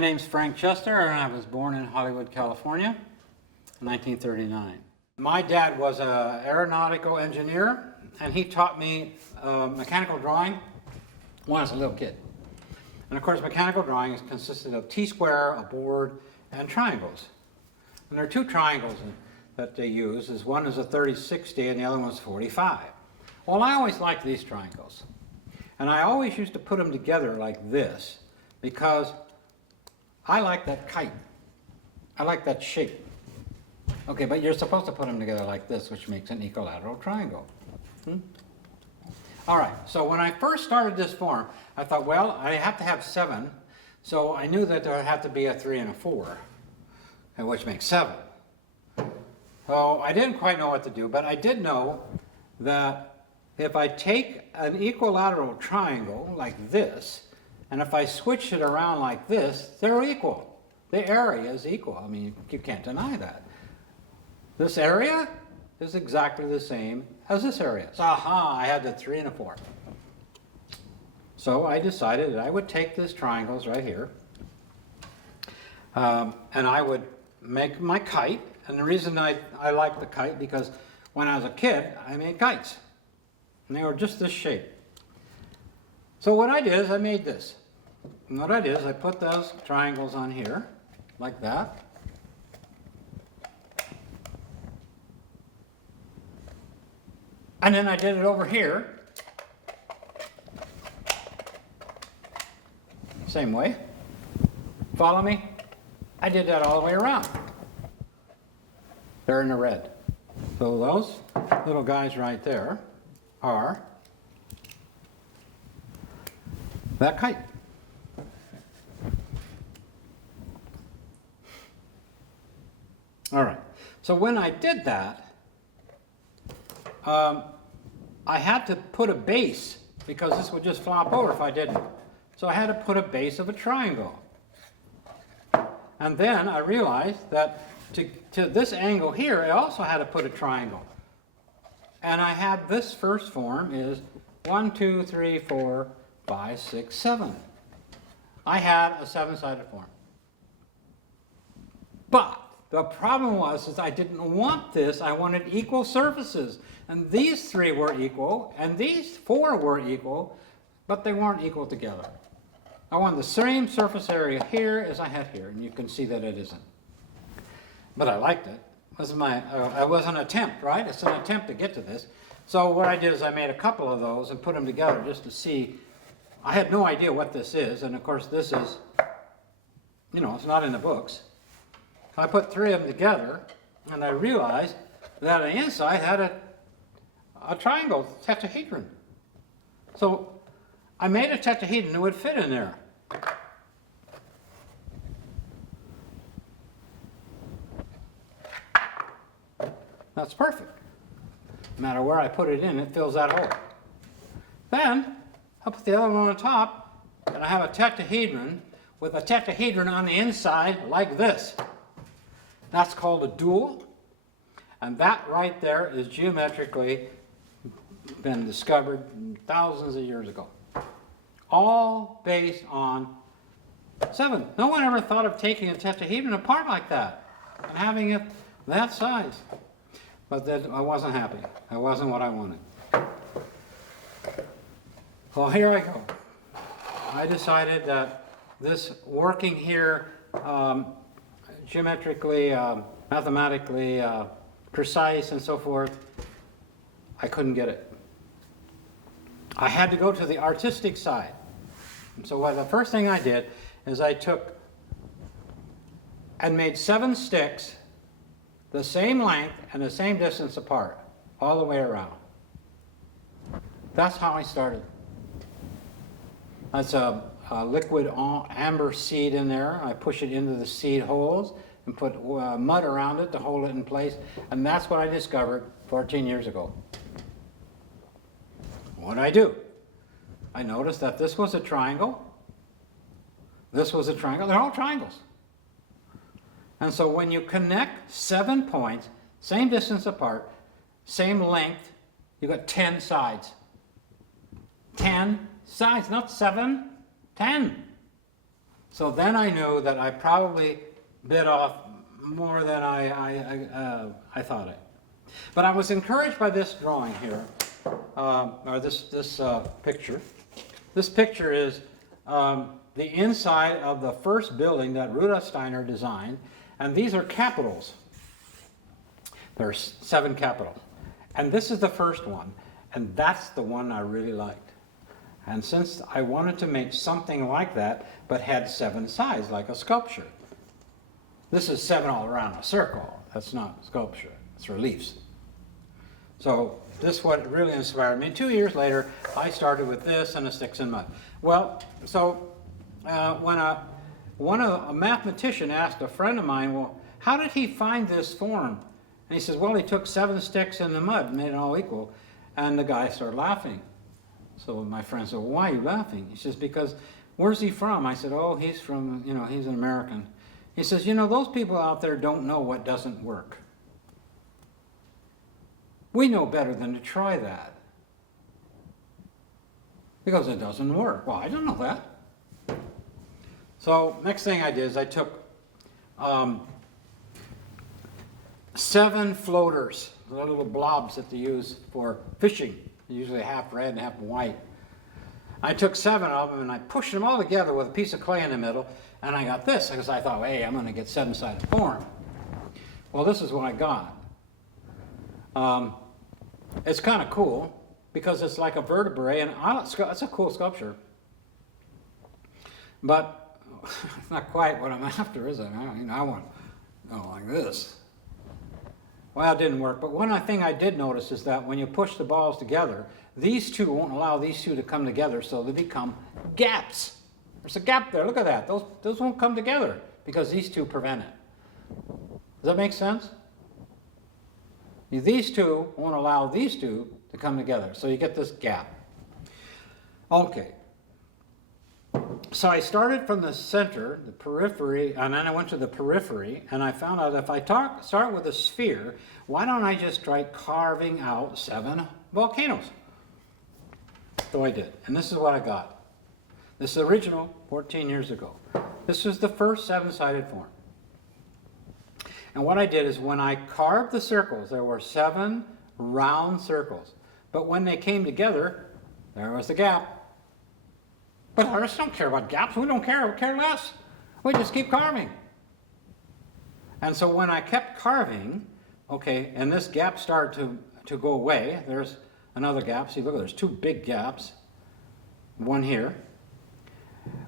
My name's Frank Chester, and I was born in Hollywood, California, in 1939. My dad was an aeronautical engineer, and he taught me mechanical drawing when I was a little kid. And of course, mechanical drawing is consisted of T-square, a board, and triangles. And there are two triangles that they use. One is a 30-60 and the other one's 45. Well, I always liked these triangles. And I always used to put them together like this because I like that kite. I like that shape. Okay, but you're supposed to put them together like this, which makes an equilateral triangle. All right, so when I first started this form, I thought, well, I have to have 7, so I knew that there would have to be a 3 and a 4, which makes 7. So I didn't quite know what to do, but I did know that if I take an equilateral triangle like this, and if I switch it around like this, they're equal. The area is equal. I mean, you can't deny that. This area is exactly the same as this area. So, aha, I had the 3 and a 4. So I decided that I would take these triangles right here, and I would make my kite. And the reason I like the kite, because when I was a kid, I made kites. And they were just this shape. So what I did is I made this. And what I did is I put those triangles on here, like that. And then I did it over here. Same way. Follow me? I did that all the way around. They're in the red. So those little guys right there are that kite. All right. So when I did that, I had to put a base because this would just flop over if I didn't. So I had to put a base of a triangle. And then I realized that to this angle here, I also had to put a triangle. And I had this first form is 1, 2, 3, 4, 5, 6, 7. I had a 7-sided form. But the problem was I didn't want this. I wanted equal surfaces. And these 3 were equal, and these 4 were equal, but they weren't equal together. I wanted the same surface area here as I had here, and you can see that it isn't. But I liked it. It was an attempt, right? It's an attempt to get to this. So what I did is I made a couple of those and put them together just to see. I had no idea what this is, and of course this is, it's not in the books. I put 3 of them together, and I realized that on the inside had a triangle, tetrahedron. So I made a tetrahedron that would fit in there. That's perfect. No matter where I put it in, it fills that hole. Then I put the other one on top, and I have a tetrahedron with a tetrahedron on the inside like this. That's called a dual, and that right there is geometrically been discovered thousands of years ago. All based on 7. No one ever thought of taking a tetrahedron apart like that and having it that size. But I wasn't happy. That wasn't what I wanted. Well, here I go. I decided that this working here geometrically, mathematically, precise and so forth, I couldn't get it. I had to go to the artistic side. And so the first thing I did is I took and made 7 sticks the same length and the same distance apart, all the way around. That's how I started. That's a liquid amber seed in there. I push it into the seed holes and put mud around it to hold it in place. And that's what I discovered 14 years ago. What did I do? I noticed that this was a triangle. This was a triangle. They're all triangles. And so when you connect 7 points, same distance apart, same length, you got 10 sides. 10 sides, not 7, 10. So then I knew that I probably bit off more than I thought it. But I was encouraged by this drawing here, or this picture. This picture is the inside of the first building that Rudolf Steiner designed, and these are capitals. There's 7 capitals. And this is the first one, and that's the one I really liked. And since I wanted to make something like that, but had 7 sides, like a sculpture. This is 7 all around a circle. That's not sculpture, it's reliefs. So this is what really inspired me. 2 years later, I started with this and a sticks and mud. Well, so when a mathematician asked a friend of mine, well, how did he find this form? And he says, well, he took 7 sticks in the mud and made it all equal. And the guy started laughing. So my friend said, well, why are you laughing? He says, because where's he from? I said, oh, he's from, he's an American. He says, those people out there don't know what doesn't work. We know better than to try that. Because it doesn't work. Well, I don't know that. So next thing I did is I took 7 floaters, the little blobs that they use for fishing, usually half red and half white. I took 7 of them and I pushed them all together with a piece of clay in the middle, and I got this because I thought, hey, I'm going to get 7-sided form. Well, this is what I got. It's kind of cool because it's like a vertebrae, and it's a cool sculpture. But it's not quite what I'm after, is it? I want like this. Well, it didn't work, but one thing I did notice is that when you push the balls together, these two won't allow these two to come together, so they become gaps. There's a gap there, look at that. Those won't come together because these two prevent it. Does that make sense? These two won't allow these two to come together, so you get this gap. Okay. So I started from the center, the periphery, and then I went to the periphery, and I found out if I start with a sphere, why don't I just try carving out 7 volcanoes? So I did, and this is what I got. This is original, 14 years ago. This was the first 7-sided form. And what I did is when I carved the circles, there were 7 round circles. But when they came together, there was the gap. But artists don't care about gaps. We don't care. We care less. We just keep carving. And so when I kept carving, okay, and this gap started to go away, there's another gap. See, look, there's 2 big gaps. One here.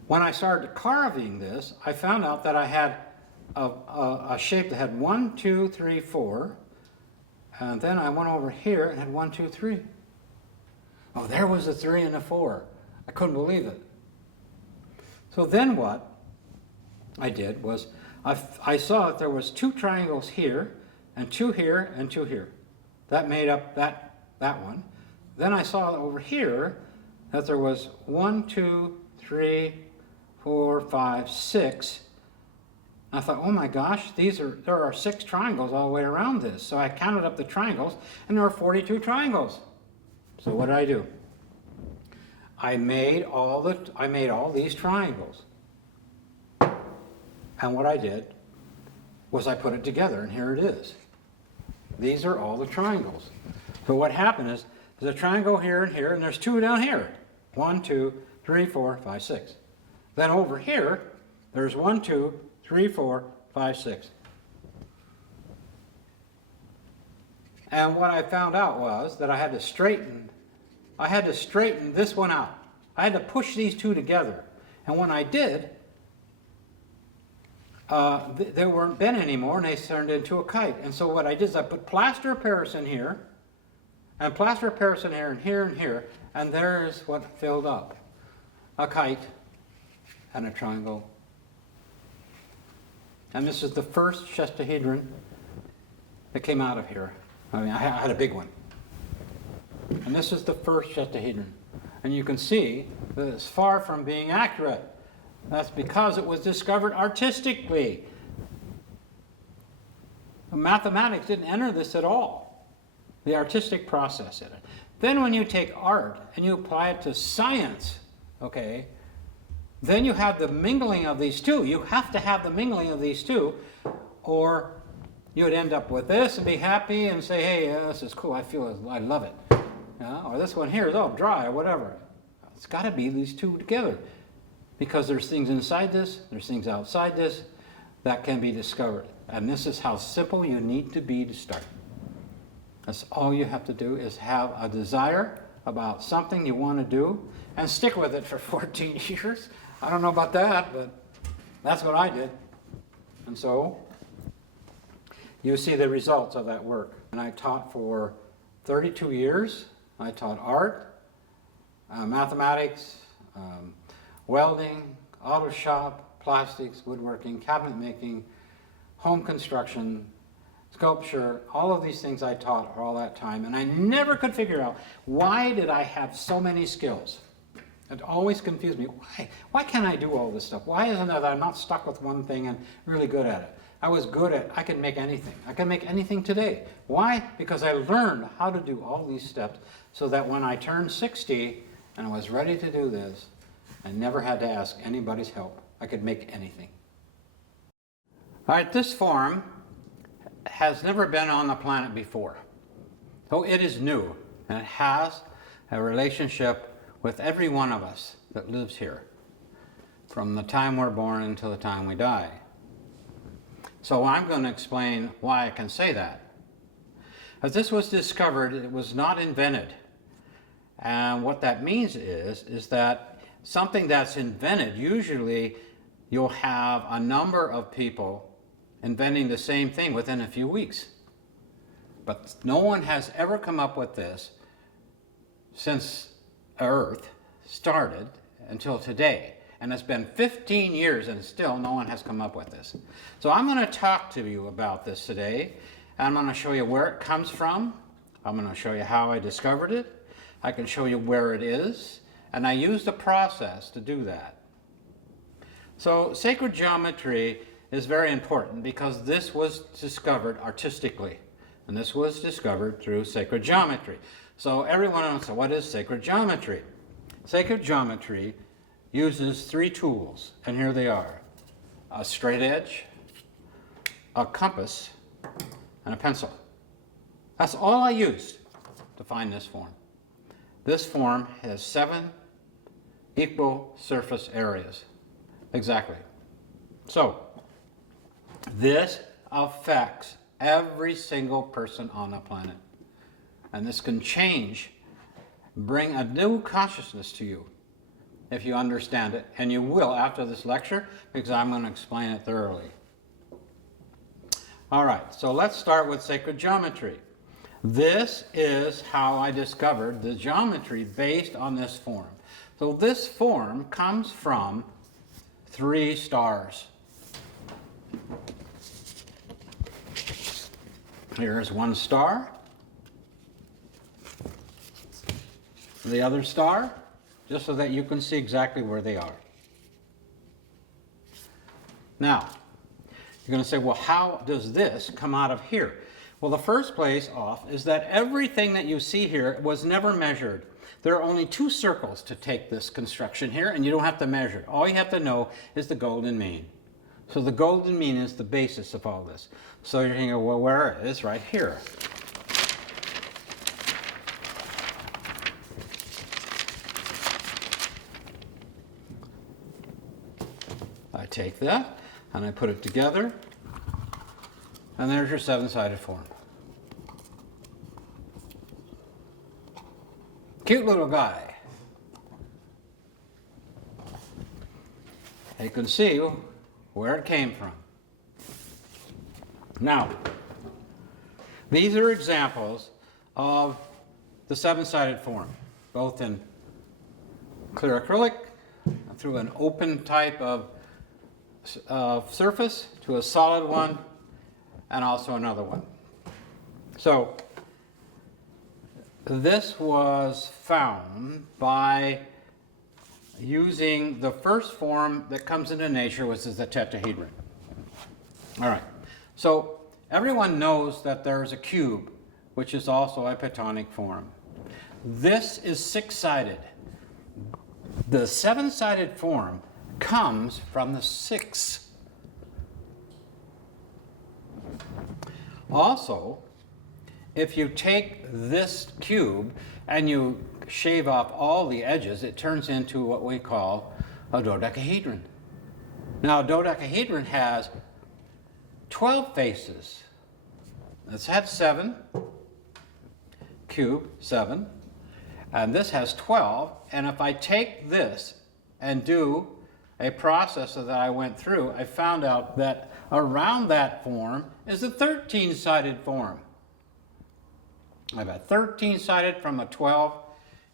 When I started carving this, I found out that I had a shape that had 1, 2, 3, 4. And then I went over here and had 1, 2, 3. Oh, there was a 3 and a 4. I couldn't believe it. So then what I did was I saw that there was 2 triangles here, and 2 here, and 2 here. That made up that one. Then I saw over here that there was 1, 2, 3, 4, 5, 6. I thought, oh my gosh, there are 6 triangles all the way around this. So I counted up the triangles, and there were 42 triangles. So what did I do? I made all these triangles. And what I did was I put it together, and here it is. These are all the triangles. So what happened is there's a triangle here and here, and there's 2 down here. 1, 2, 3, 4, 5, 6. Then over here, there's 1, 2, 3, 4, 5, 6. And what I found out was that I had to straighten this one out. I had to push these 2 together. And when I did, they weren't bent anymore, and they turned into a kite. And so what I did is I put plaster of Paris in here, and plaster of Paris in here, and here, and here, and there's what filled up. A kite and a triangle. And this is the first Chestahedron that came out of here. I had a big one. And this is the first Chestahedron. And you can see that it's far from being accurate. That's because it was discovered artistically. Mathematics didn't enter this at all. The artistic process in it. Then when you take art and you apply it to science, okay, Then you have the mingling of these two. You have to have the mingling of these two, or you would end up with this and be happy and say, hey, this is cool, I love it. Or this one here is, oh, dry, or whatever. It's got to be these two together, because there's things inside this, there's things outside this that can be discovered. And this is how simple you need to be to start. That's all you have to do, is have a desire about something you want to do and stick with it for 14 years. I don't know about that, but that's what I did. And so you see the results of that work. And I taught for 32 years. I taught art, mathematics, welding, auto shop, plastics, woodworking, cabinet making, home construction, sculpture. All of these things I taught all that time. And I never could figure out, why did I have so many skills? It always confused me. Why can't I do all this stuff? Why isn't it that I'm not stuck with one thing and really good at it? I could make anything. I can make anything today. Why? Because I learned how to do all these steps, so that when I turned 60 and I was ready to do this, I never had to ask anybody's help. I could make anything. All right, this form has never been on the planet before. So it is new, and it has a relationship with every one of us that lives here, from the time we're born until the time we die. So I'm going to explain why I can say that. As this was discovered, it was not invented. And what that means is that something that's invented, usually you'll have a number of people inventing the same thing within a few weeks. But no one has ever come up with this since Earth started until today. And it's been 15 years and still no one has come up with this. So I'm going to talk to you about this today. I'm going to show you where it comes from. I'm going to show you how I discovered it. I can show you where it is. And I used a process to do that. So sacred geometry is very important, because this was discovered artistically. And this was discovered through sacred geometry. So everyone wants to say, what is sacred geometry? Sacred geometry uses three tools, and here they are: a straight edge, a compass, and a pencil. That's all I used to find this form. This form has 7 equal surface areas. Exactly. So this affects every single person on the planet. And this can change, bring a new consciousness to you if you understand it. And you will after this lecture, because I'm going to explain it thoroughly. All right, so let's start with sacred geometry. This is how I discovered the geometry based on this form. So this form comes from 3 stars. Here's one star. The other star, just so that you can see exactly where they are. Now, you're going to say, well, how does this come out of here? Well, the first place off is that everything that you see here was never measured. There are only 2 circles to take this construction here, and you don't have to measure it. All you have to know is the golden mean. So the golden mean is the basis of all this. So you're thinking, well, where is it? Right here. I take that and I put it together, and there's your 7-sided form. Cute little guy. You can see where it came from. Now, these are examples of the 7-sided form, both in clear acrylic, through an open type of surface, to a solid one, and also another one. So this was found by using the first form that comes into nature, which is the tetrahedron. All right, so everyone knows that there's a cube, which is also a Platonic form. This is 6-sided. The 7-sided form comes from the 6. Also, if you take this cube and you shave off all the edges, it turns into what we call a dodecahedron. Now, a dodecahedron has 12 faces. This had 7, cube 7, and this has 12. And if I take this and do a process that I went through, I found out that around that form is a 13-sided form. I have a 13-sided from a 12,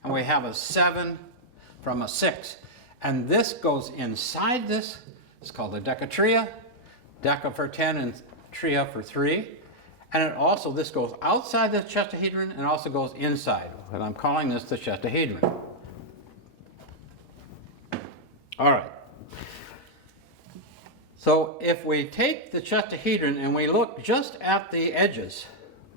and we have a 7 from a 6. And this goes inside this. It's called a decatria. Deca for 10 and tria for 3. And it also, this goes outside the chestahedron and also goes inside. And I'm calling this the chestahedron. All right. So if we take the chestahedron and we look just at the edges,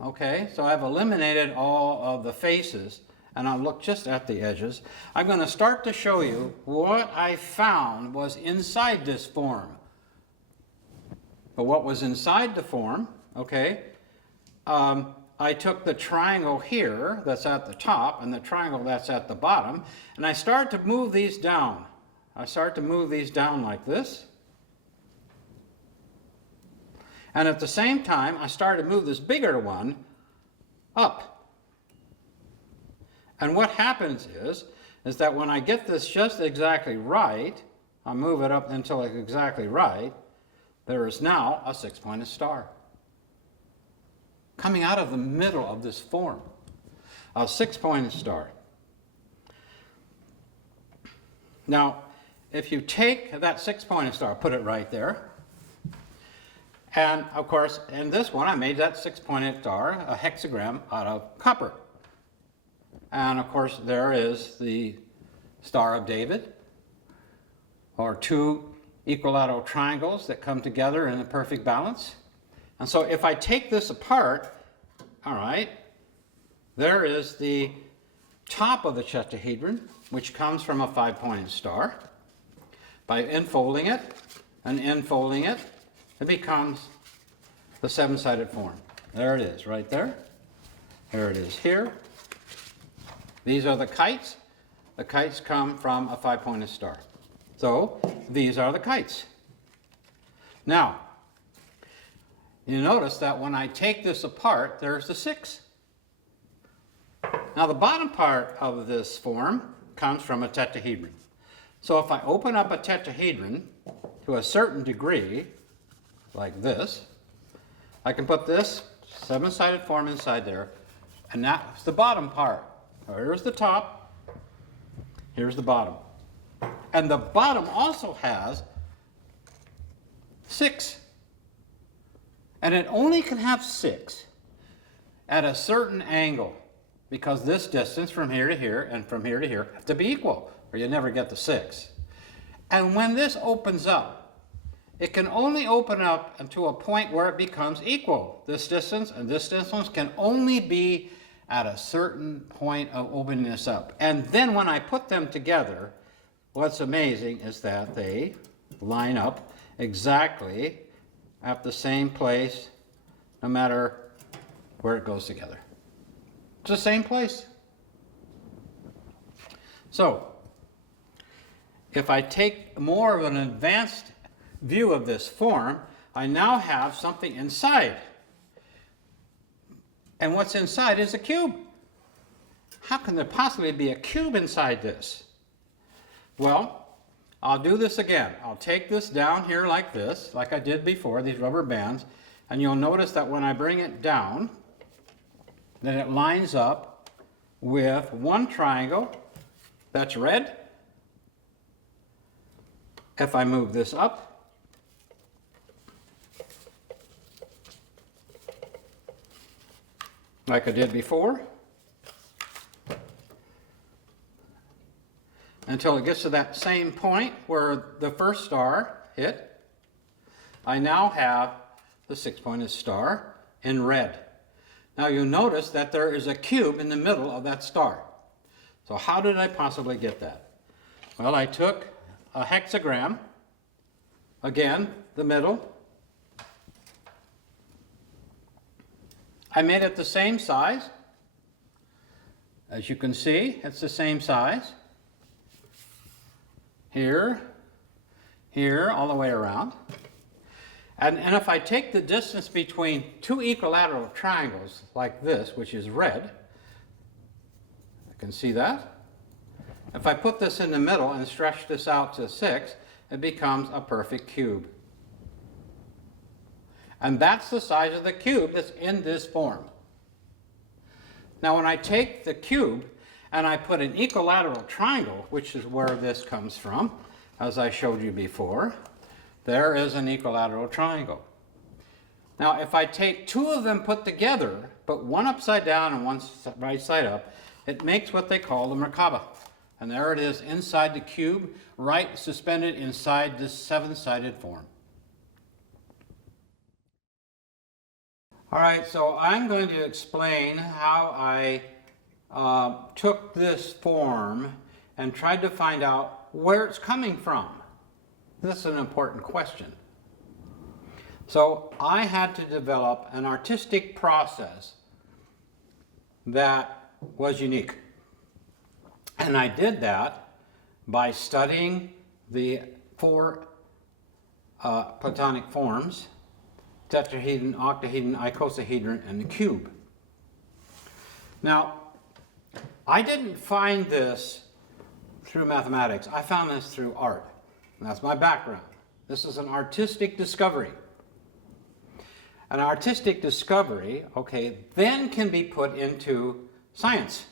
okay, so I've eliminated all of the faces and I'll look just at the edges, I'm going to start to show you what I found was inside this form. But what was inside the form, okay, I took the triangle here that's at the top and the triangle that's at the bottom, and I start to move these down. I start to move these down like this. And at the same time, I start to move this bigger one up. And what happens is that when I get this just exactly right, I move it up until it's exactly right, there is now a 6-pointed star coming out of the middle of this form. A 6-pointed star. Now, if you take that 6-pointed star, put it right there, and of course, in this one, I made that 6-pointed star, a hexagram out of copper. And of course, there is the Star of David, or 2 equilateral triangles that come together in a perfect balance. And so if I take this apart, all right, there is the top of the chestahedron, which comes from a 5-pointed star. By unfolding it and unfolding it, it becomes the 7-sided form. There it is, right there. Here it is here. These are the kites. The kites come from a 5-pointed star. So these are the kites. Now, you notice that when I take this apart, there's the 6. Now the bottom part of this form comes from a tetrahedron. So if I open up a tetrahedron to a certain degree, like this, I can put this 7-sided form inside there, and that's the bottom part. So here's the top, here's the bottom. And the bottom also has 6. And it only can have 6 at a certain angle, because this distance from here to here and from here to here have to be equal, or you never get the 6. And when this opens up, it can only open up to a point where it becomes equal. This distance and this distance can only be at a certain point of opening this up. And then when I put them together, what's amazing is that they line up exactly at the same place, no matter where it goes together. It's the same place. So, if I take more of an advanced view of this form, I now have something inside. And what's inside is a cube. How can there possibly be a cube inside this? Well, I'll do this again. I'll take this down here like this, like I did before, these rubber bands, and you'll notice that when I bring it down, that it lines up with one triangle that's red. If I move this up, like I did before, until it gets to that same point where the first star hit, I now have the 6-pointed star in red. Now you notice that there is a cube in the middle of that star. So how did I possibly get that? Well, I took a hexagram. Again, the middle. I made it the same size. As you can see, it's the same size. Here, here, all the way around. And if I take the distance between two equilateral triangles like this, which is red, I can see that. If I put this in the middle and stretch this out to 6, it becomes a perfect cube. And that's the size of the cube that's in this form. Now when I take the cube and I put an equilateral triangle, which is where this comes from, as I showed you before, there is an equilateral triangle. Now if I take two of them put together, but one upside down and one right side up, it makes what they call the Merkaba. And there it is inside the cube, right suspended inside this seven-sided form. All right, so I'm going to explain how I took this form and tried to find out where it's coming from. This is an important question. So I had to develop an artistic process that was unique. And I did that by studying the four Platonic forms: tetrahedron, octahedron, icosahedron, and the cube. Now, I didn't find this through mathematics. I found this through art. And that's my background. This is an artistic discovery. An artistic discovery, okay, then can be put into science.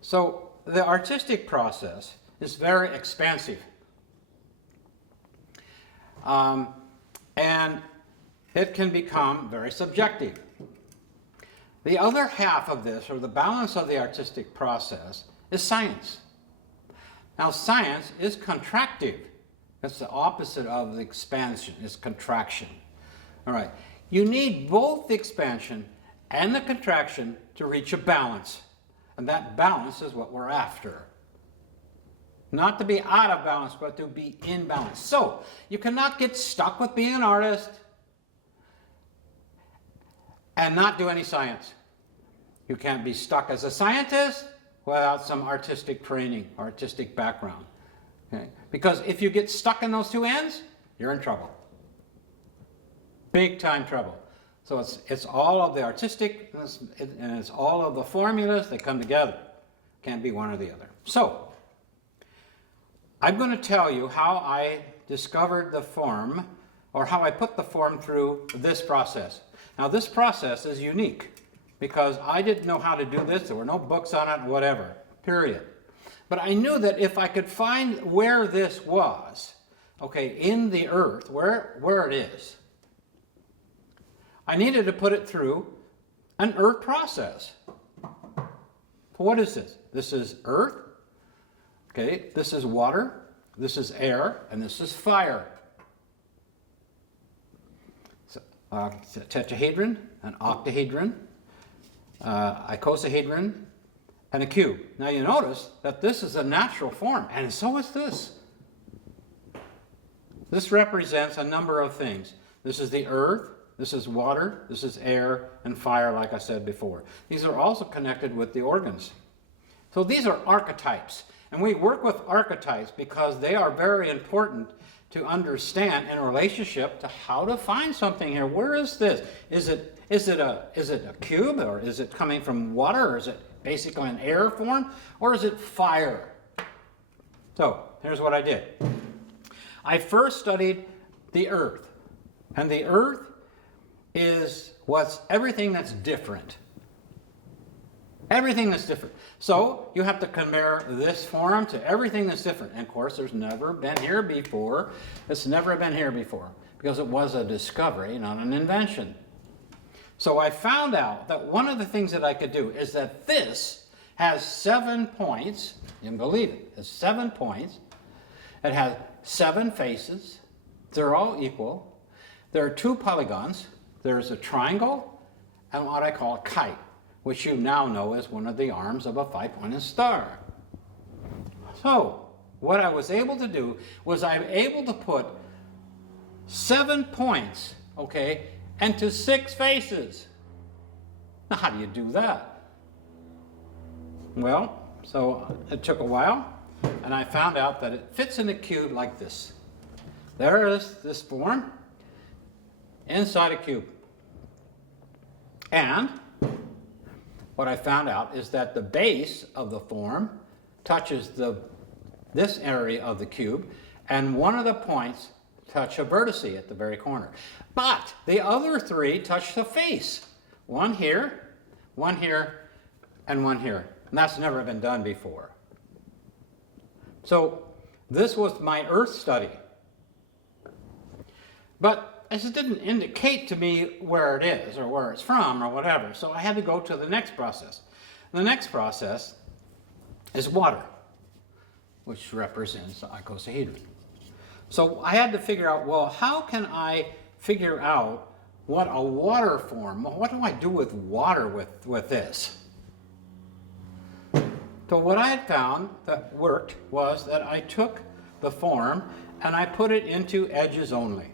So the artistic process is very expansive. And it can become very subjective. The other half of this, or the balance of the artistic process, is science. Now science is contractive. That's the opposite of the expansion, is contraction. All right, you need both the expansion and the contraction to reach a balance. And that balance is what we're after. Not to be out of balance, but to be in balance. So, you cannot get stuck with being an artist and not do any science. You can't be stuck as a scientist without some artistic training, artistic background. Okay? Because if you get stuck in those two ends, you're in trouble. Big time trouble. So it's all of the artistic and it's all of the formulas that come together. Can't be one or the other. So, I'm going to tell you how I discovered the form, or how I put the form through this process. Now this process is unique because I didn't know how to do this. There were no books on it, whatever, period. But I knew that if I could find where this was, okay, in the earth, where it is, I needed to put it through an earth process. So what is this? This is earth. Okay, this is water, this is air, and this is fire. So, tetrahedron, an octahedron, icosahedron, and a cube. Now you notice that this is a natural form, and so is this. This represents a number of things. This is the earth, this is water, this is air, and fire, like I said before. These are also connected with the organs. So these are archetypes. And we work with archetypes because they are very important to understand in relationship to how to find something here. Where is this? Is it a cube, or is it coming from water, or is it basically an air form, or is it fire? So here's what I did. I first studied the earth, and the earth is everything that's different. Everything that's different. So you have to compare this form to everything that's different. And of course, there's never been here before. It's never been here before because it was a discovery, not an invention. So I found out that one of the things that I could do is that this has 7 points. You can believe it. It's 7 points. It has 7 faces. They're all equal. There are 2 polygons. There's a triangle and what I call a kite, which you now know is one of the arms of a 5-pointed star. So, what I was able to do was I'm able to put 7 points, okay, into 6 faces. Now, how do you do that? Well, so it took a while, and I found out that it fits in a cube like this. There is this form inside a cube. And what I found out is that the base of the form touches this area of the cube, and one of the points touch a vertice at the very corner. But the other 3 touch the face. One here, and one here. And that's never been done before. So this was my Earth study. But this didn't indicate to me where it is or where it's from or whatever. So I had to go to the next process. The next process is water, which represents the icosahedron. So I had to figure out, well, how can I figure out what a water form, what do I do with water with this? So what I had found that worked was that I took the form and I put it into edges only.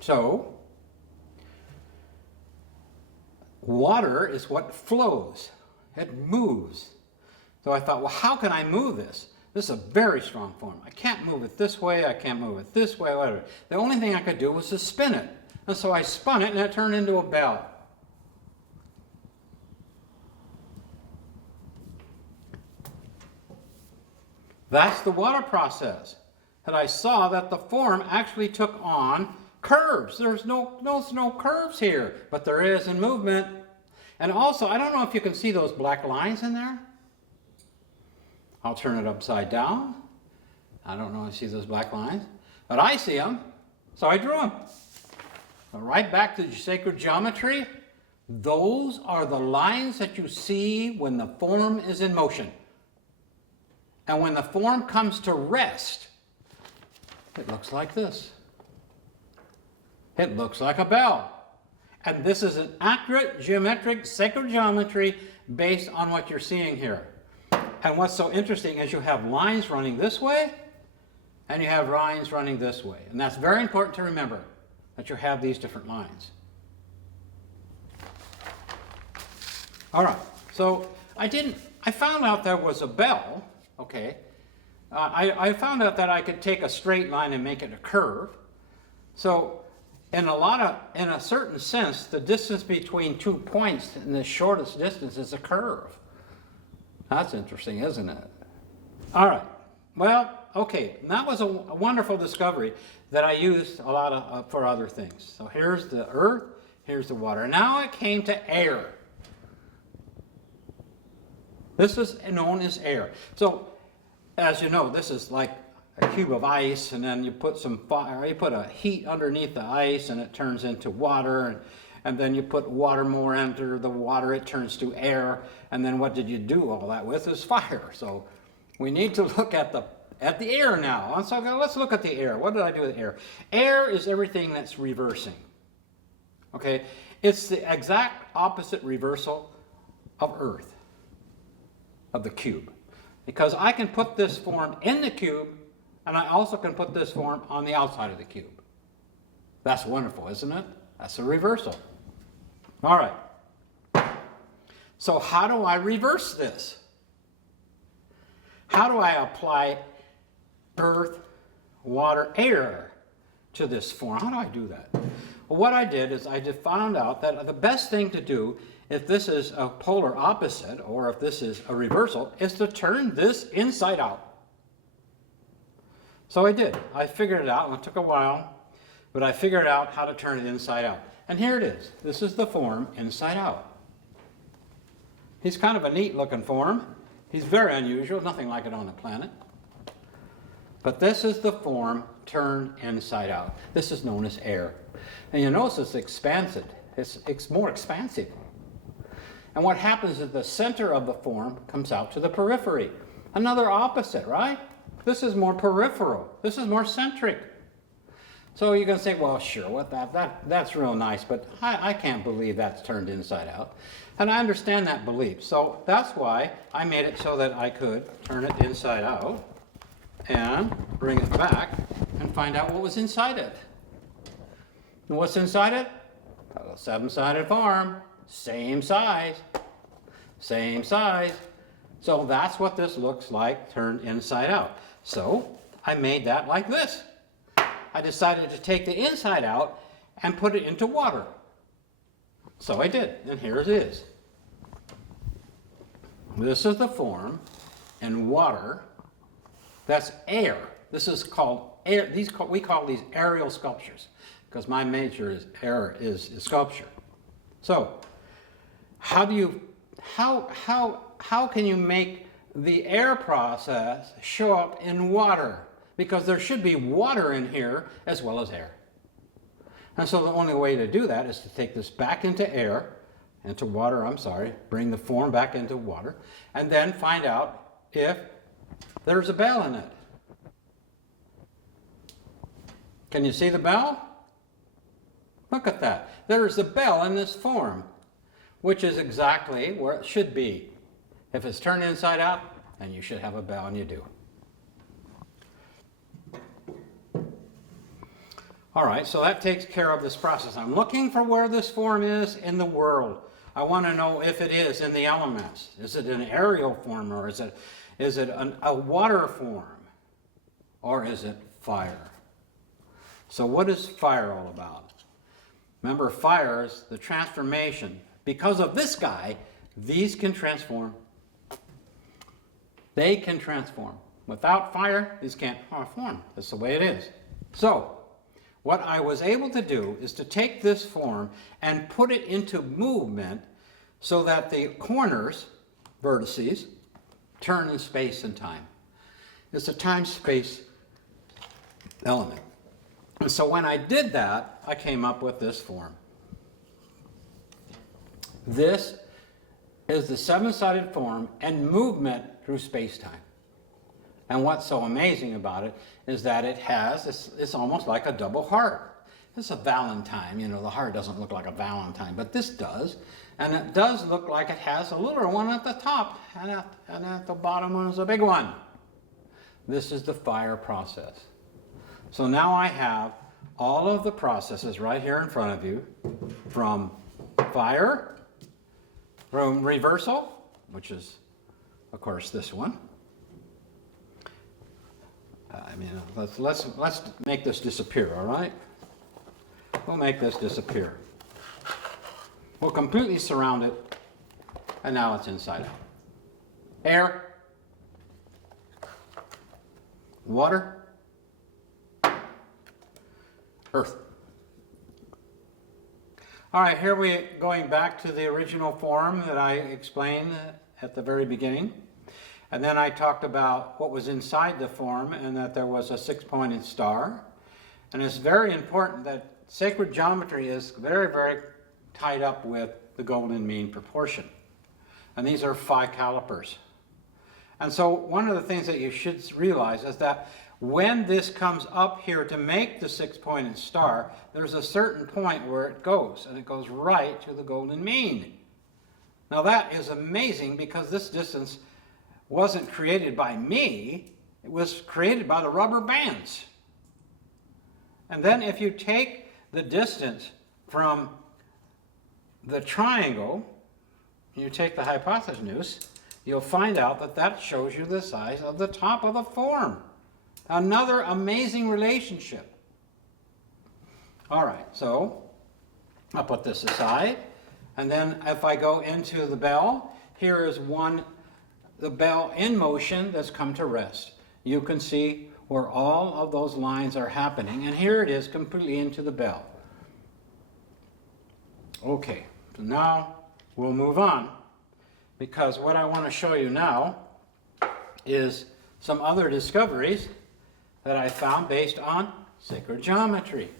So, water is what flows. It moves. So I thought, well, how can I move this? This is a very strong form. I can't move it this way, I can't move it this way, whatever. The only thing I could do was to spin it. And so I spun it and it turned into a bell. That's the water process. And I saw that the form actually took on curves. There's no curves here, but there is in movement. And also, I don't know if you can see those black lines in there. I'll turn it upside down. I don't know if you see those black lines, but I see them, so I drew them. Right back to sacred geometry, those are the lines that you see when the form is in motion. And when the form comes to rest, it looks like this. It looks like a bell. And this is an accurate geometric sacred geometry based on what you're seeing here. And what's so interesting is you have lines running this way, and you have lines running this way. And that's very important to remember, that you have these different lines. All right, so I found out there was a bell, okay. I found out that I could take a straight line and make it a curve. So in a certain sense, the distance between 2 points in the shortest distance is a curve. That's interesting, isn't it? All right. Well, okay. That was a wonderful discovery that I used a lot for other things. So here's the earth, here's the water. Now I came to air. This is known as air. So, as you know, this is like a cube of ice, and then you put some fire, you put a heat underneath the ice, and it turns into water, and then you put water more into the water, it turns to air, and then what did you do all that with is fire. So we need to look at the air now. And so let's look at the air. What did I do with air? Air is everything that's reversing. Okay? It's the exact opposite reversal of Earth, of the cube. Because I can put this form in the cube, and I also can put this form on the outside of the cube. That's wonderful, isn't it? That's a reversal. All right. So how do I reverse this? How do I apply earth, water, air to this form? How do I do that? Well, what I did is I just found out that the best thing to do if this is a polar opposite, or if this is a reversal, is to turn this inside out. So I did. I figured it out, and it took a while, but I figured out how to turn it inside out. And here it is. This is the form inside out. He's kind of a neat looking form. He's very unusual, nothing like it on the planet. But this is the form turned inside out. This is known as air. And you notice it's expansive. It's more expansive. And what happens is the center of the form comes out to the periphery. Another opposite, right? This is more peripheral. This is more centric. So you can say, well, sure, that's real nice, but I can't believe that's turned inside out. And I understand that belief. So that's why I made it so that I could turn it inside out and bring it back and find out what was inside it. And what's inside it? A seven-sided form, same size, same size. So that's what this looks like turned inside out. So I made that like this. I decided to take the inside out and put it into water. So I did, and here it is. This is the form in water. That's air. This is called air. We call these aerial sculptures because my major is air is sculpture. So how can you make the air process show up in water? Because there should be water in here as well as air. And so the only way to do that is to take this back into water, bring the form back into water, and then find out if there's a bell in it. Can you see the bell? Look at that. There's a bell in this form, which is exactly where it should be. If it's turned inside out, then you should have a bell, and you do. All right, so that takes care of this process. I'm looking for where this form is in the world. I want to know if it is in the elements. Is it an aerial form, or is it a water form, or is it fire? So what is fire all about? Remember, fire is the transformation. Because of this guy, these can transform. They can transform. Without fire, these can't form. That's the way it is. So what I was able to do is to take this form and put it into movement so that the corners, vertices, turn in space and time. It's a time-space element. And so when I did that, I came up with this form. This is the seven-sided form and movement through space-time. And what's so amazing about it is that it has, it's almost like a double heart. It's a Valentine, you know, the heart doesn't look like a Valentine, but this does. And it does look like it has a little one at the top, and at the bottom is a big one. This is the fire process. So now I have all of the processes right here in front of you, from fire, from reversal, which is, of course, this one. Let's make this disappear, all right? We'll make this disappear. We'll completely surround it, and now it's inside out. Air, water, earth. All right, here we're going back to the original form that I explained at the very beginning. And then I talked about what was inside the form and that there was a six-pointed star. And it's very important that sacred geometry is very, very tied up with the golden mean proportion. And these are phi calipers. And so one of the things that you should realize is that when this comes up here to make the six-pointed star, there's a certain point where it goes, and it goes right to the golden mean. Now that is amazing because this distance wasn't created by me, it was created by the rubber bands. And then if you take the distance from the triangle, you take the hypotenuse, you'll find out that that shows you the size of the top of the form. Another amazing relationship. All right, so I'll put this aside. And then if I go into the bell, here is the bell in motion that's come to rest. You can see where all of those lines are happening, and here it is completely into the bell. Okay, so now we'll move on, because what I want to show you now is some other discoveries that I found based on sacred geometry.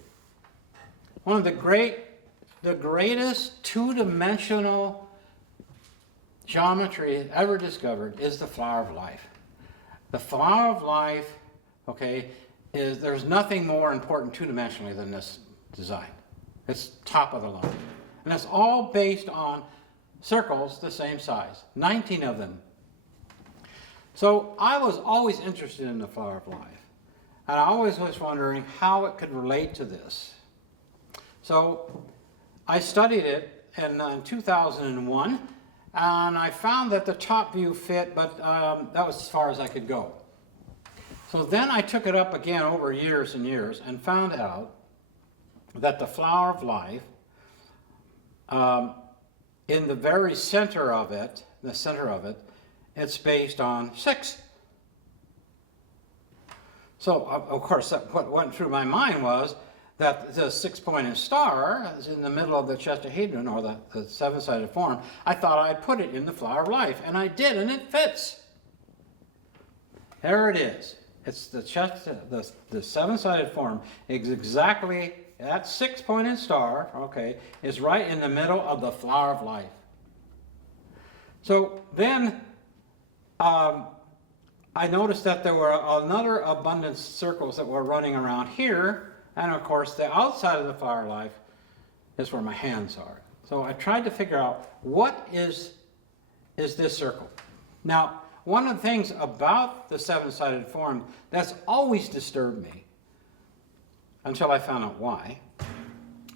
One of the greatest two-dimensional geometry ever discovered is the flower of life. The flower of life, okay, is there's nothing more important two-dimensionally than this design. It's top of the line. And it's all based on circles the same size, 19 of them. So I was always interested in the flower of life. And I always was wondering how it could relate to this. So I studied it in 2001, and I found that the top view fit, but that was as far as I could go. So then I took it up again over years and years and found out that the flower of life, in the very center of it, it's based on 6. So, of course, what went through my mind was that the 6-pointed star is in the middle of the Chestahedron, or the 7-sided form. I thought I'd put it in the flower of life, and I did, and it fits. There it is. It's the 7-sided form is exactly, that 6-pointed star, okay, is right in the middle of the flower of life. So then I noticed that there were another abundance circles that were running around here, and of course the outside of the flower of life is where my hands are. So I tried to figure out what is this circle. Now, one of the things about the 7-sided form that's always disturbed me, until I found out why,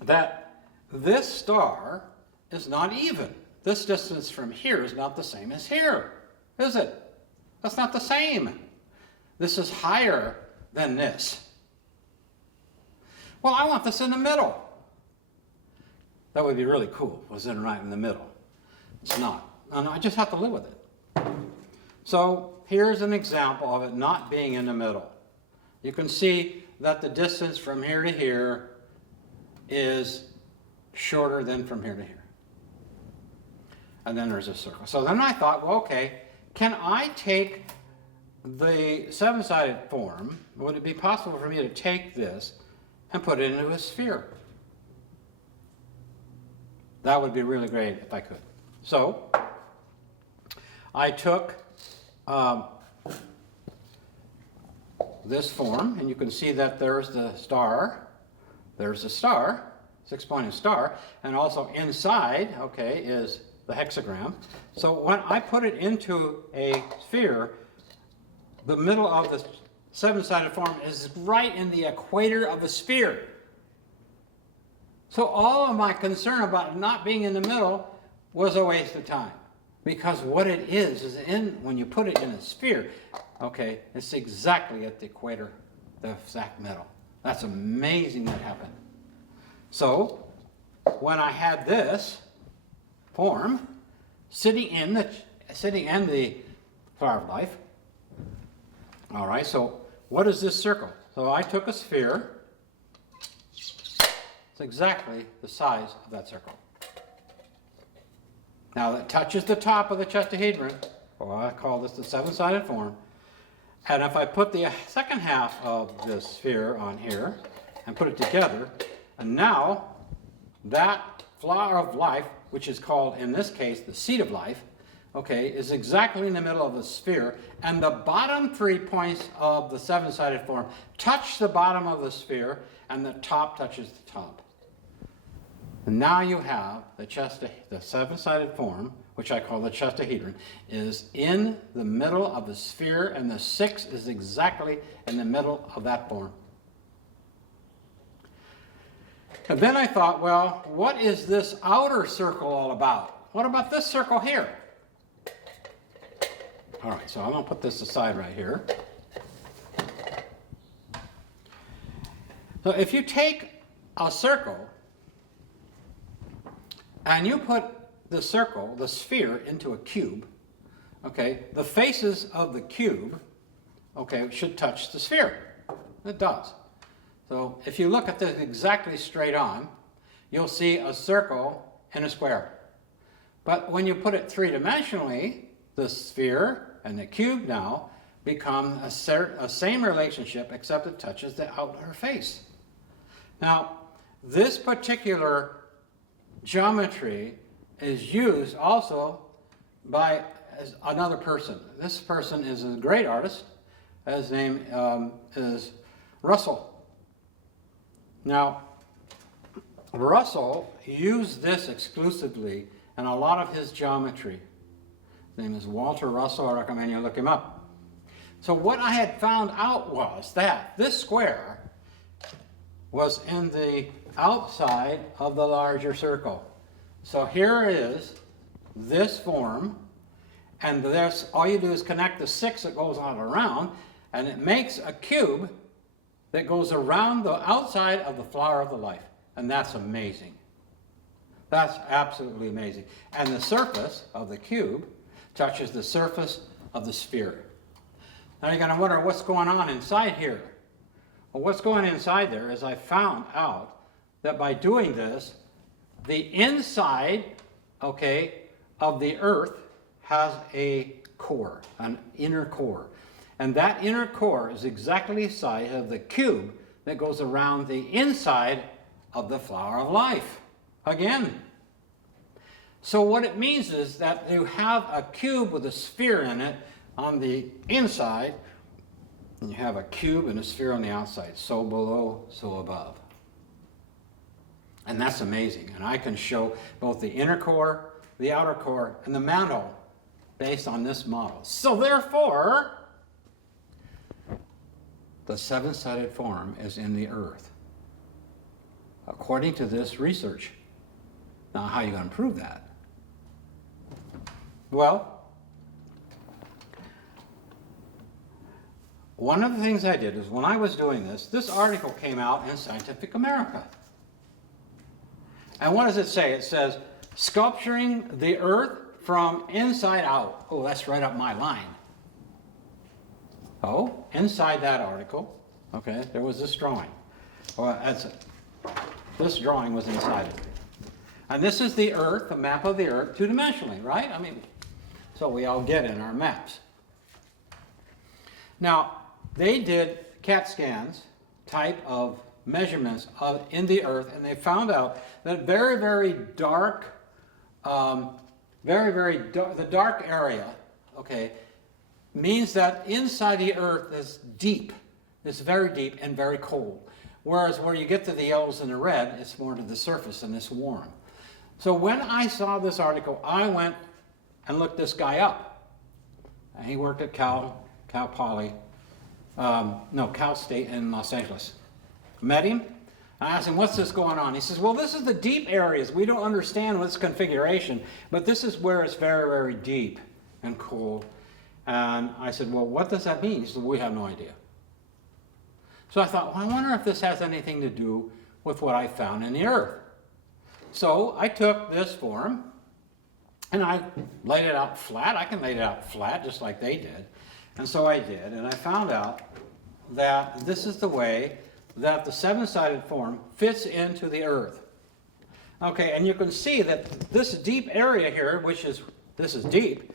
that this star is not even. This distance from here is not the same as here, is it? That's not the same. This is higher than this. Well, I want this in the middle. That would be really cool, was it right in the middle. It's not. And I just have to live with it. So here's an example of it not being in the middle. You can see that the distance from here to here is shorter than from here to here. And then there's a circle. So then I thought, well, okay, can I take the 7-sided form, would it be possible for me to take this and put it into a sphere? That would be really great if I could. So I took this form, and you can see that there's the star, 6-pointed star, and also inside, okay, is the hexagram. So when I put it into a sphere, the middle of the 7-sided form is right in the equator of the sphere. So all of my concern about not being in the middle was a waste of time, because what it is when you put it in a sphere, okay, it's exactly at the equator, the exact middle. That's amazing that happened. So when I had this form sitting in the flower of life, all right, so what is this circle? So I took a sphere. It's exactly the size of that circle. Now that touches the top of the Chestahedron, or I call this the 7-sided form. And if I put the second half of this sphere on here and put it together, and now that flower of life, which is called in this case the seed of life, okay, is exactly in the middle of the sphere, and the bottom 3 points of the 7-sided form touch the bottom of the sphere, and the top touches the top. And now you have the 7-sided form, which I call the Chestahedron, is in the middle of the sphere, and the 6 is exactly in the middle of that form. And then I thought, well, what is this outer circle all about? What about this circle here? All right, so I'm going to put this aside right here. So if you take a circle and you put the circle, the sphere, into a cube, okay, the faces of the cube, okay, should touch the sphere. It does. So if you look at this exactly straight on, you'll see a circle and a square. But when you put it three-dimensionally, the sphere and the cube now become a same relationship, except it touches the outer face. Now, this particular geometry is used also by another person. This person is a great artist. His name is Russell. Now, Russell used this exclusively in a lot of his geometry. His name is Walter Russell. I recommend you look him up. So what I had found out was that this square was in the outside of the larger circle. So here is this form, and there's, all you do is connect the 6 that goes on around, and it makes a cube that goes around the outside of the flower of the life. And that's amazing. That's absolutely amazing. And the surface of the cube touches the surface of the sphere. Now you're going to wonder what's going on inside here. Well, what's going inside there is I found out that by doing this, the inside, okay, of the Earth has a core, an inner core. And that inner core is exactly the size of the cube that goes around the inside of the flower of life. Again. So what it means is that you have a cube with a sphere in it on the inside, and you have a cube and a sphere on the outside. So below, so above. And that's amazing. And I can show both the inner core, the outer core, and the mantle based on this model. So therefore, the seven-sided form is in the Earth, according to this research. Now, how are you going to prove that? Well, one of the things I did is when I was doing this article came out in Scientific America. And what does it say? It says, sculpturing the Earth from inside out. Oh, that's right up my line. Oh, inside that article, okay, there was this drawing. Well, this drawing was inside of it. And this is the Earth, a map of the Earth, two-dimensionally, right? I mean, so we all get in our maps. Now, they did CAT scans, type of measurements in the Earth, and they found out that very, very dark, the dark area, okay, means that inside the Earth is deep. It's very deep and very cold. Whereas where you get to the yellows and the red, it's more to the surface and it's warm. So when I saw this article, I went and looked this guy up. He worked at Cal State in Los Angeles. Met him. I asked him, what's this going on? He says, well, this is the deep areas. We don't understand what's configuration, but this is where it's very, very deep and cold. And I said, well, what does that mean? He said, we have no idea. So I thought, well, I wonder if this has anything to do with what I found in the Earth. So I took this form and I laid it out flat. I can lay it out flat just like they did. And so I did. And I found out that this is the way that the seven-sided form fits into the Earth. Okay, and you can see that this deep area here, this is deep,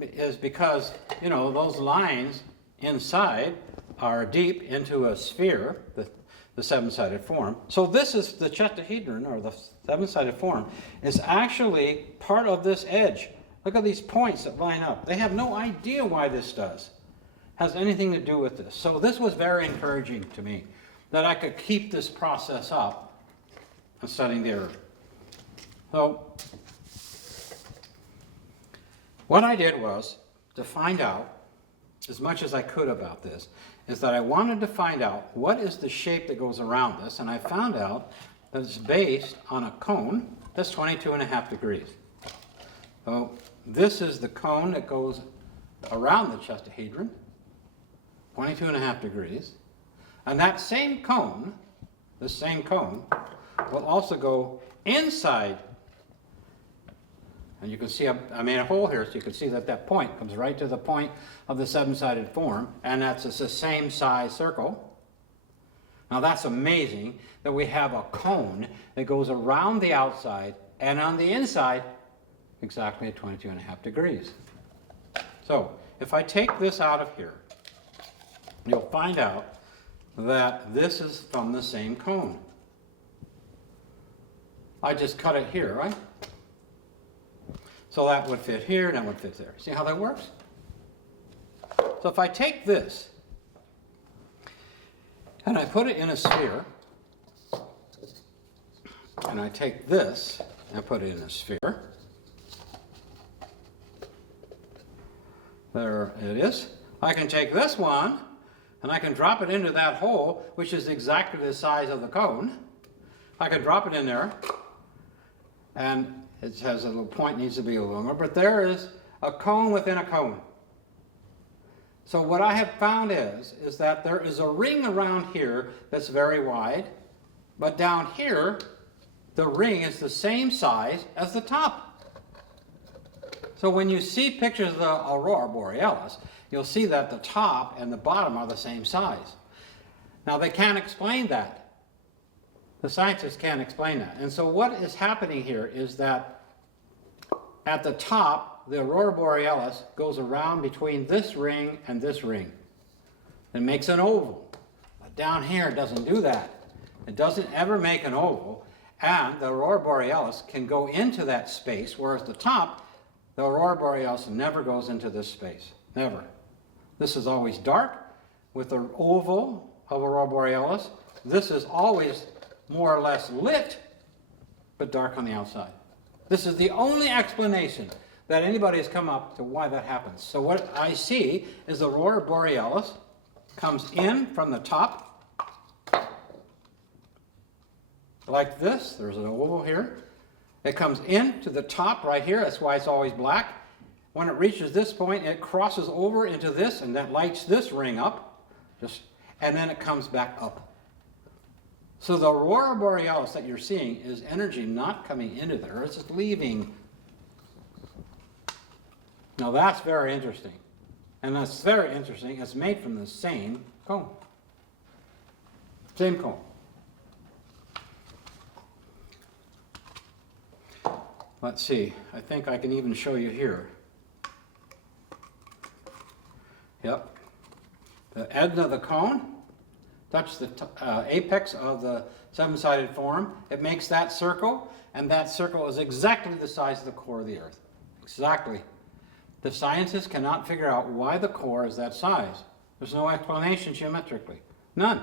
is because, you know, those lines inside are deep into a sphere, the seven-sided form. So this is the Chestahedron, or the seven-sided form, is actually part of this edge. Look at these points that line up. They have no idea why this has anything to do with this. So this was very encouraging to me, that I could keep this process up and studying the Earth. So what I did was to find out as much as I could about this, is that I wanted to find out what is the shape that goes around this, and I found out that it's based on a cone that's 22.5 degrees. So this is the cone that goes around the Chestahedron, 22.5 degrees. And that same cone, the same cone, will also go inside. And you can see I made a hole here so you can see that that point comes right to the point of the seven-sided form, and that's the same size circle. Now that's amazing that we have a cone that goes around the outside and on the inside exactly at 22.5 degrees. So if I take this out of here, you'll find out that this is from the same cone. I just cut it here, right? So that would fit here, and that would fit there. See how that works? So if I take this, And I put it in a sphere, and I take this and put it in a sphere. There it is. I can take this one, and I can drop it into that hole, which is exactly the size of the cone. I can drop it in there, and it has a little point, needs to be a little longer, but there is a cone within a cone. So what I have found is that there is a ring around here that's very wide, but down here, the ring is the same size as the top. So when you see pictures of the aurora borealis, you'll see that the top and the bottom are the same size. Now they can't explain that. The scientists can't explain that. And so what is happening here is that at the top, the aurora borealis goes around between this ring and this ring. It makes an oval. But down here it doesn't do that. It doesn't ever make an oval, and the aurora borealis can go into that space, whereas the top, the aurora borealis never goes into this space. Never. This is always dark with the oval of aurora borealis. This is always more or less lit, but dark on the outside. This is the only explanation that anybody has come up to why that happens. So what I see is the aurora borealis comes in from the top, like this. There's an oval here. It comes in to the top right here. That's why it's always black. When it reaches this point, it crosses over into this, and that lights this ring up, and then it comes back up. So the aurora borealis that you're seeing is energy not coming into the Earth, it's leaving. Now that's very interesting. And that's very interesting. It's made from the same cone. Same cone. Let's see. I think I can even show you here. Yep. The end of the cone touch the apex of the seven-sided form. It makes that circle, and that circle is exactly the size of the core of the Earth. Exactly. The scientists cannot figure out why the core is that size. There's no explanation geometrically. None.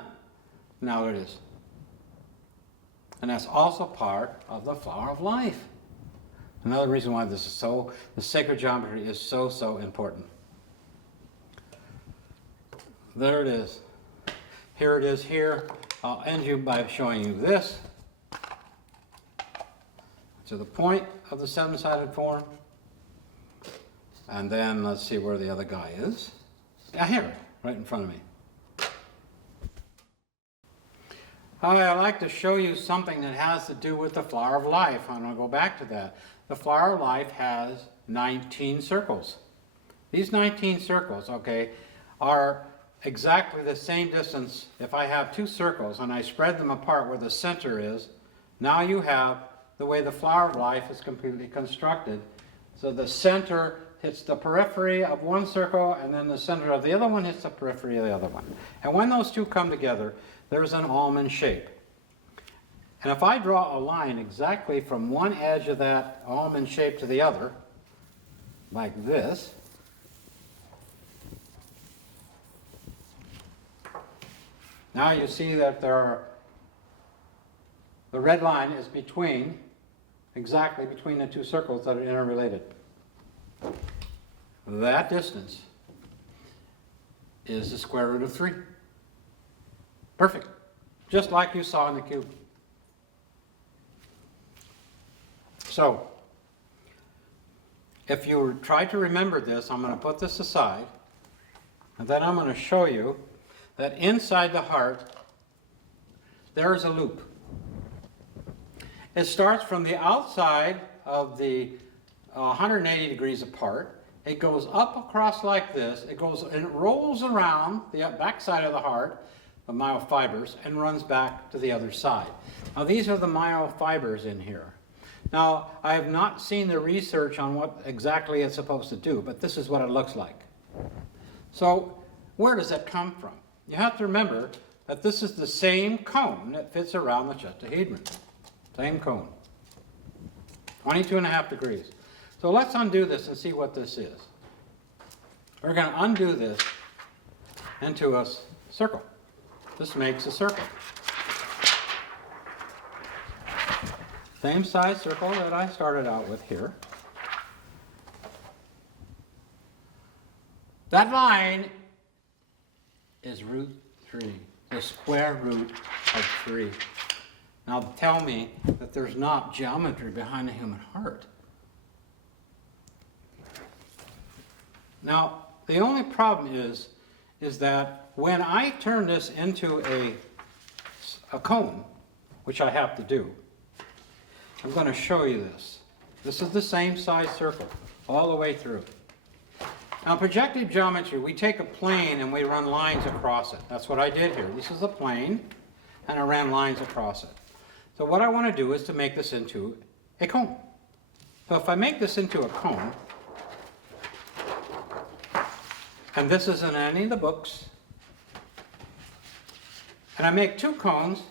Now it is. And that's also part of the flower of life. Another reason why this is the sacred geometry is so important. There it is. Here it is here. I'll end you by showing you this. To the point of the seven-sided form. And then let's see where the other guy is. Yeah, here, right in front of me. I'd like to show you something that has to do with the flower of life. I'm going to go back to that. The flower of life has 19 circles. These 19 circles, okay, are exactly the same distance. If I have two circles and I spread them apart where the center is, now you have the way the flower of life is completely constructed. So the center hits the periphery of one circle, and then the center of the other one hits the periphery of the other one. And when those two come together, there's an almond shape. And if I draw a line exactly from one edge of that almond shape to the other, like this, now you see that the red line is exactly between the two circles that are interrelated. That distance is the square root of 3. Perfect. Just like you saw in the cube. So, if you try to remember this, I'm going to put this aside, and then I'm going to show you that inside the heart, there is a loop. It starts from the outside of the 180 degrees apart. It goes up across like this. It goes and it rolls around the back side of the heart, the myofibers, and runs back to the other side. Now these are the myofibers in here. Now I have not seen the research on what exactly it's supposed to do, but this is what it looks like. So where does that come from? You have to remember that this is the same cone that fits around the Chestahedron. Same cone. 22.5 degrees. So let's undo this and see what this is. We're going to undo this into a circle. this makes a circle. Same size circle that I started out with here. That line is root 3, the square root of 3. Now tell me that there's not geometry behind the human heart. Now, the only problem is that when I turn this into a cone, which I have to do, I'm going to show you this. This is the same size circle all the way through. Now, projective geometry, we take a plane and we run lines across it. That's what I did here. This is a plane, and I ran lines across it. So what I want to do is to make this into a cone. So if I make this into a cone, and this isn't in any of the books, and I make two cones,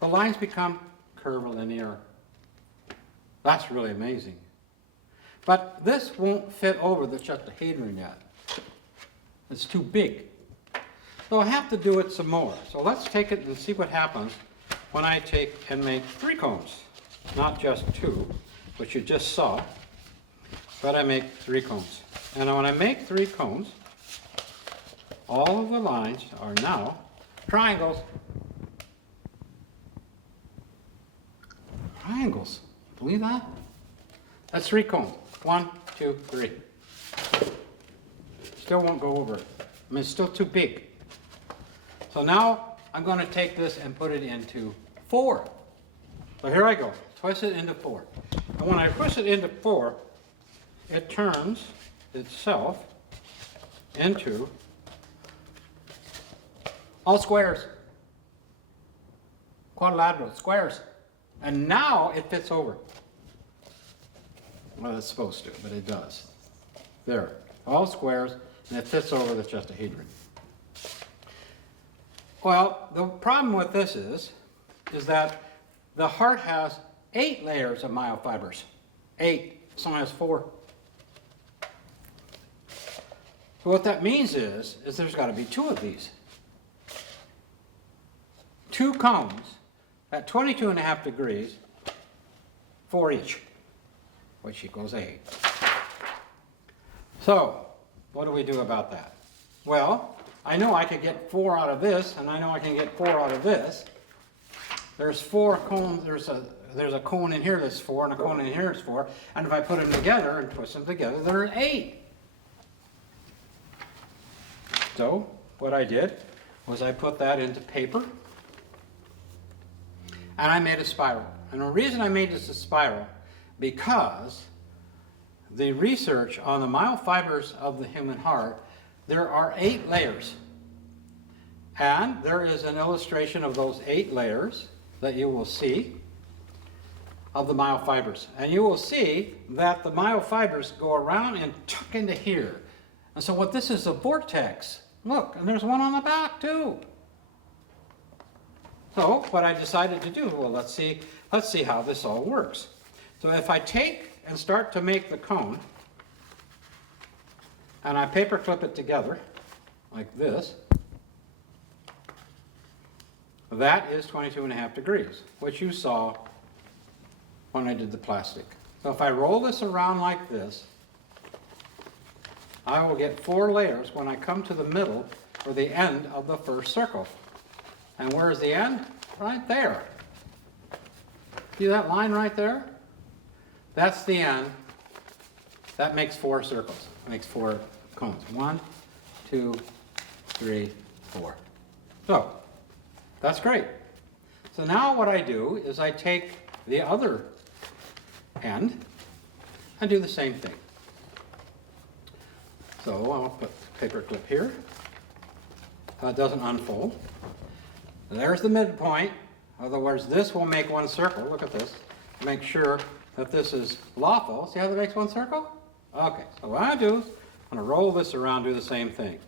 the lines become curvilinear. That's really amazing. But this won't fit over the Chestahedron yet. It's too big. So I have to do it some more. So let's take it and see what happens when I take and make 3 cones. Not just 2, which you just saw, but I make 3 cones. And when I make 3 cones, all of the lines are now triangles. Triangles. Believe that? That's 3 cones. 1, 2, 3. Still won't go over it. I mean, it's still too big. So now I'm going to take this and put it into 4. So here I go. Twist it into 4. And when I twist it into 4, it turns itself into all squares. Quadrilateral squares. And now it fits over. Well, it's supposed to, but it does. There, all squares, and it fits over the Chestahedron. Well, the problem with this is that the heart has 8 layers of myofibers. 8, this one has 4. So what that means is there's got to be 2 of these. 2 cones at 22.5 degrees, 4 each, which equals 8. So, what do we do about that? Well, I know I could get 4 out of this, and I know I can get 4 out of this. There's 4 cones, there's a cone in here that's 4, and a cone in here that's 4, and if I put them together and twist them together, they're 8. So, what I did was I put that into paper, and I made a spiral. And the reason I made this a spiral, because the research on the myofibers of the human heart, there are 8 layers. And there is an illustration of those 8 layers that you will see of the myofibers. And you will see that the myofibers go around and tuck into here. And so what this is a vortex. Look, and there's one on the back too. So what I decided to do, well, let's see how this all works. So if I take and start to make the cone, and I paper clip it together, like this, that is 22.5 degrees, which you saw when I did the plastic. So if I roll this around like this, I will get 4 layers when I come to the middle or the end of the first circle. And where's the end? Right there. See that line right there? That's the end. That makes 4 circles. It makes 4 cones. 1, 2, 3, 4. So, that's great. So now what I do is I take the other end and do the same thing. So I'll put the paper clip here. It doesn't unfold. There's the midpoint. In other words, this will make 1 circle. Look at this. Make sure that this is lawful. See how that makes 1 circle? Okay, so what I do is I'm going to roll this around, do the same thing.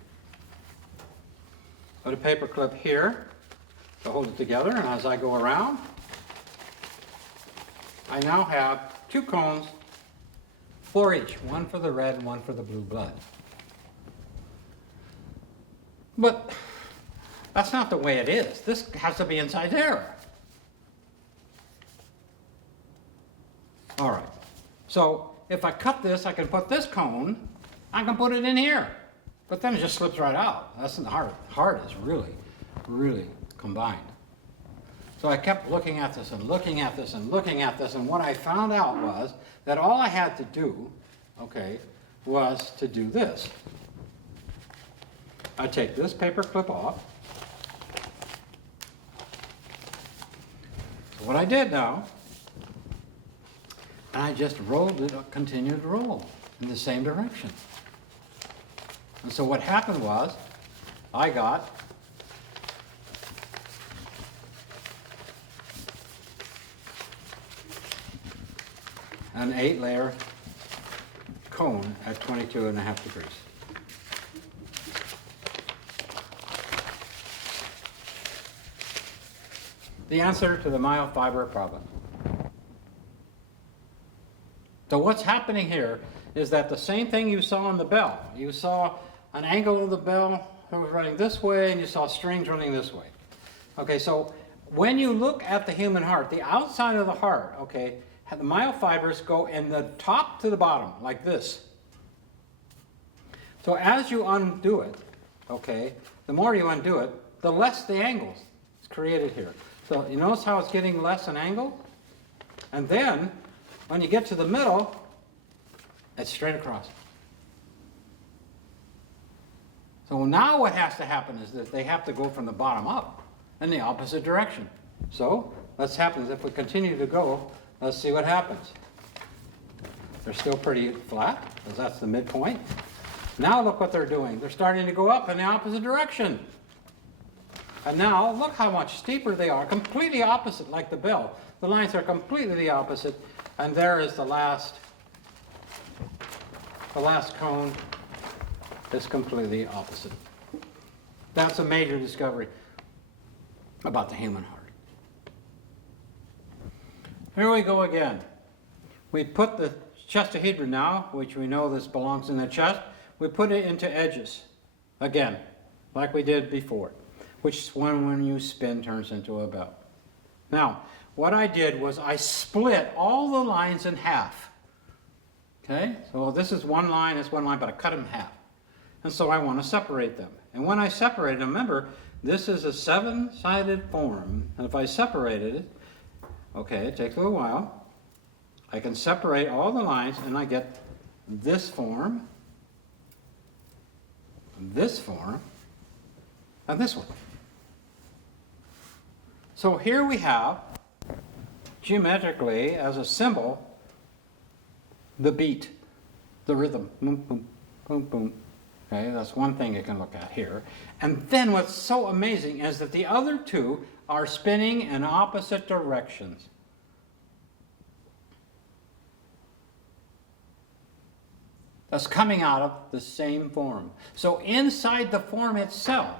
Put a paper clip here to hold it together, and as I go around, I now have 2 cones, 4 each. 1 for the red and 1 for the blue blood. But That's not the way it is. This has to be inside there. All right. So if I cut this, I can put this cone, I can put it in here. But then it just slips right out. That's the heart is really, really combined. So I kept looking at this and looking at this and looking at this, and what I found out was that all I had to do, okay, was to do this. I take this paper clip off. So what I did now, I just rolled it, continued to roll in the same direction. And so what happened was, I got an 8-layer cone at 22.5 degrees. The answer to the myofiber problem. So what's happening here is that the same thing you saw on the bell. You saw an angle of the bell that was running this way, and you saw strings running this way. Okay, so when you look at the human heart, the outside of the heart, okay, the myofibers go in the top to the bottom, like this. So as you undo it, okay, the more you undo it, the less the angles is created here. So you notice how it's getting less an angle? And then, when you get to the middle, it's straight across. So now what has to happen is that they have to go from the bottom up in the opposite direction. So let's happen if we continue to go, let's see what happens. They're still pretty flat, because that's the midpoint. Now look what they're doing. They're starting to go up in the opposite direction. And now look how much steeper they are, completely opposite like the bell. The lines are completely the opposite. And there is the last cone is completely opposite. That's a major discovery about the human heart. Here we go again. We put the Chestahedron now, which we know this belongs in the chest, we put it into edges. Again, like we did before, which when you spin turns into a bell. Now, what I did was I split all the lines in half. Okay, so this is one line, this one line, but I cut them in half. And so I want to separate them. And when I separate them, remember, this is a 7-sided form. And if I separated it, okay, it takes a little while, I can separate all the lines and I get this form, and this one. So here we have, geometrically, as a symbol, the beat, the rhythm, boom, boom, boom, boom. Okay, that's one thing you can look at here. And then what's so amazing is that the other two are spinning in opposite directions. That's coming out of the same form. So inside the form itself,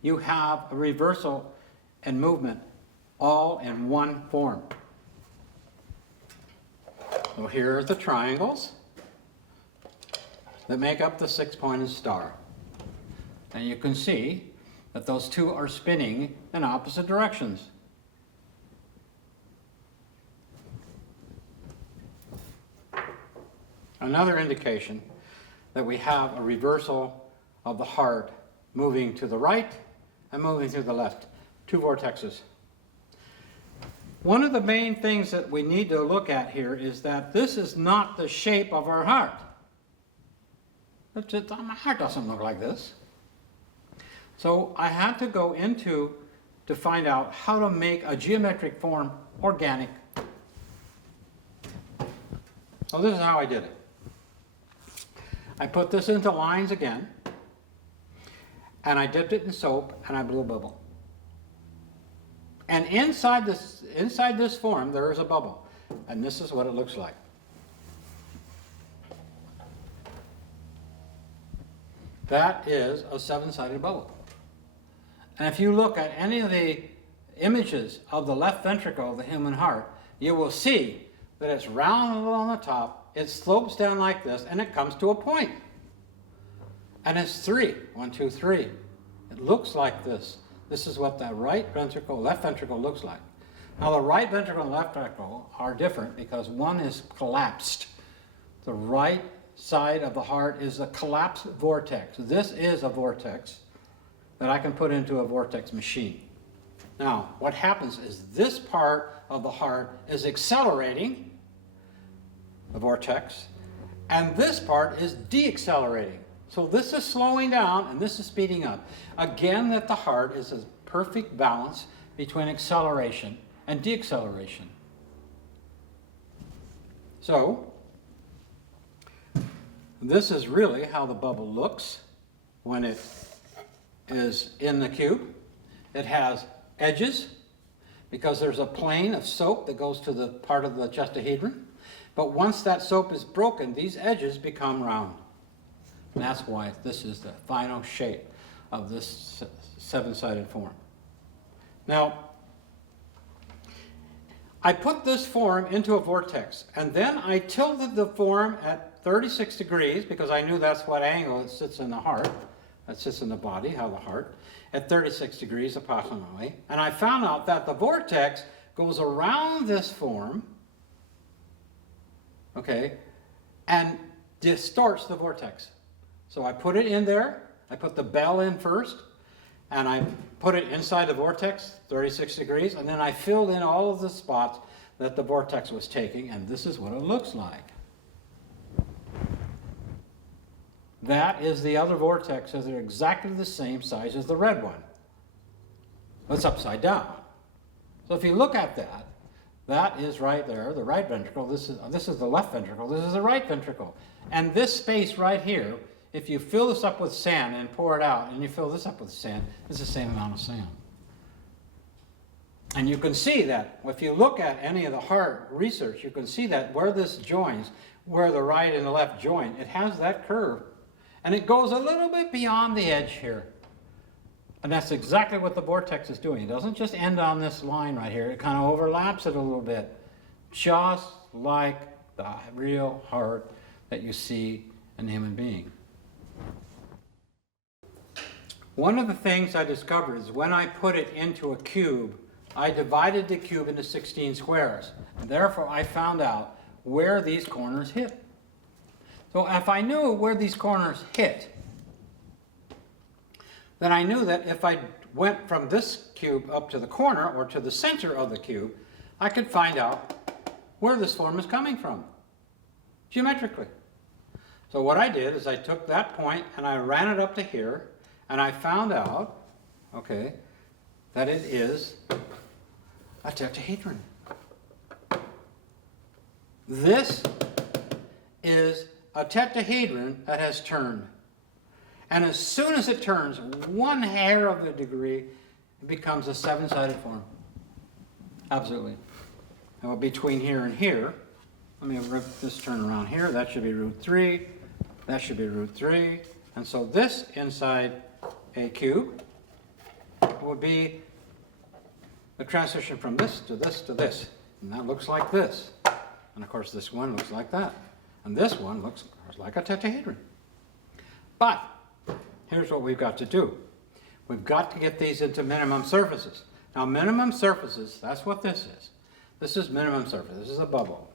you have a reversal and movement all in one form. So here are the triangles that make up the 6-pointed star. And you can see that those two are spinning in opposite directions. Another indication that we have a reversal of the heart moving to the right and moving to the left. Two vortexes. One of the main things that we need to look at here is that this is not the shape of our heart. My heart doesn't look like this. So I had to go into to find out how to make a geometric form organic. So this is how I did it. I put this into lines again, and I dipped it in soap, and I blew a bubble. And inside this form, there is a bubble, and this is what it looks like. That is a 7-sided bubble. And if you look at any of the images of the left ventricle of the human heart, you will see that it's rounded on the top, it slopes down like this, and it comes to a point. And it's 3. 1, 2, 3. It looks like this. This is what the right ventricle, left ventricle looks like. Now the right ventricle and left ventricle are different because one is collapsed. The right side of the heart is a collapsed vortex. This is a vortex that I can put into a vortex machine. Now, what happens is this part of the heart is accelerating, the vortex, and this part is deaccelerating. So this is slowing down and this is speeding up. Again, that the heart is a perfect balance between acceleration and deacceleration. So, this is really how the bubble looks when it is in the cube. It has edges because there's a plane of soap that goes to the part of the chestahedron. But once that soap is broken, these edges become round. And that's why this is the final shape of this seven-sided form. Now, I put this form into a vortex, and then I tilted the form at 36 degrees, because I knew that's what angle it sits in the heart, that sits in the body, how the heart, at 36 degrees approximately. And I found out that the vortex goes around this form, okay, and distorts the vortex. So I put it in there, I put the bell in first, and I put it inside the vortex, 36 degrees, and then I filled in all of the spots that the vortex was taking, and this is what it looks like. That is the other vortexes. They're exactly the same size as the red one. It's upside down. So if you look at that, that is right there, the right ventricle. This is the left ventricle. This is the right ventricle. And this space right here, if you fill this up with sand and pour it out, and you fill this up with sand, it's the same amount of sand. And you can see that if you look at any of the heart research, you can see that where this joins, where the right and the left join, it has that curve. And it goes a little bit beyond the edge here. And that's exactly what the vortex is doing. It doesn't just end on this line right here. It kind of overlaps it a little bit, just like the real heart that you see in a human being. One of the things I discovered is when I put it into a cube, I divided the cube into 16 squares. And therefore, I found out where these corners hit. So if I knew where these corners hit, then I knew that if I went from this cube up to the corner or to the center of the cube, I could find out where this form is coming from, geometrically. So what I did is I took that point and I ran it up to here, and I found out, okay, that it is a tetrahedron. This is a tetrahedron that has turned. And as soon as it turns 1 hair of a degree, it becomes a seven-sided form. Absolutely. Now between here and here, let me rip this turn around here. That should be root 3. That should be root 3. And so this inside a cube would be the transition from this to this to this. And that looks like this. And of course this one looks like that. And this one looks like a tetrahedron. But here's what we've got to do. We've got to get these into minimum surfaces. Now minimum surfaces, that's what this is. This is minimum surface. This is a bubble.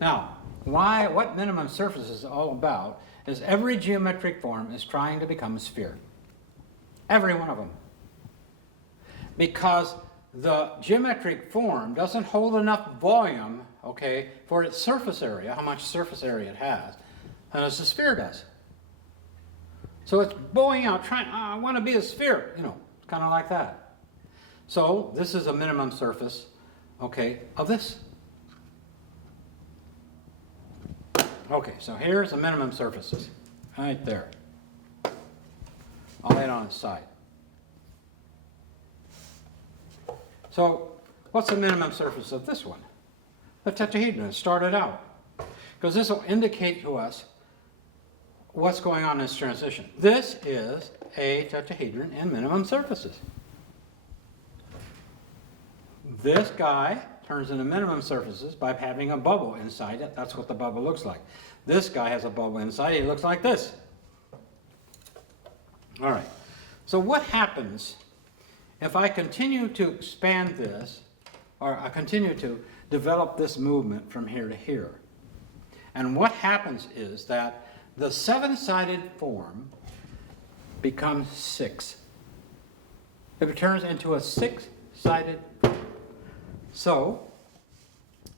Now, what minimum surface is all about is every geometric form is trying to become a sphere. Every one of them. Because the geometric form doesn't hold enough volume, okay, for its surface area, how much surface area it has, as the sphere does. So it's bowing out, trying, I want to be a sphere, you know, kind of like that. So this is a minimum surface, okay, of this. Okay, so here's the minimum surfaces, right there. I'll lay it on its side. So what's the minimum surface of this one? The tetrahedron. It started out. Because this will indicate to us what's going on in this transition. This is a tetrahedron in minimum surfaces. This guy turns into minimum surfaces by having a bubble inside it. That's what the bubble looks like. This guy has a bubble inside. He looks like this. All right. So what happens if I continue to expand this, or I continue to develop this movement from here to here, and what happens is that the seven-sided form becomes 6. It turns into a 6-sided form. So,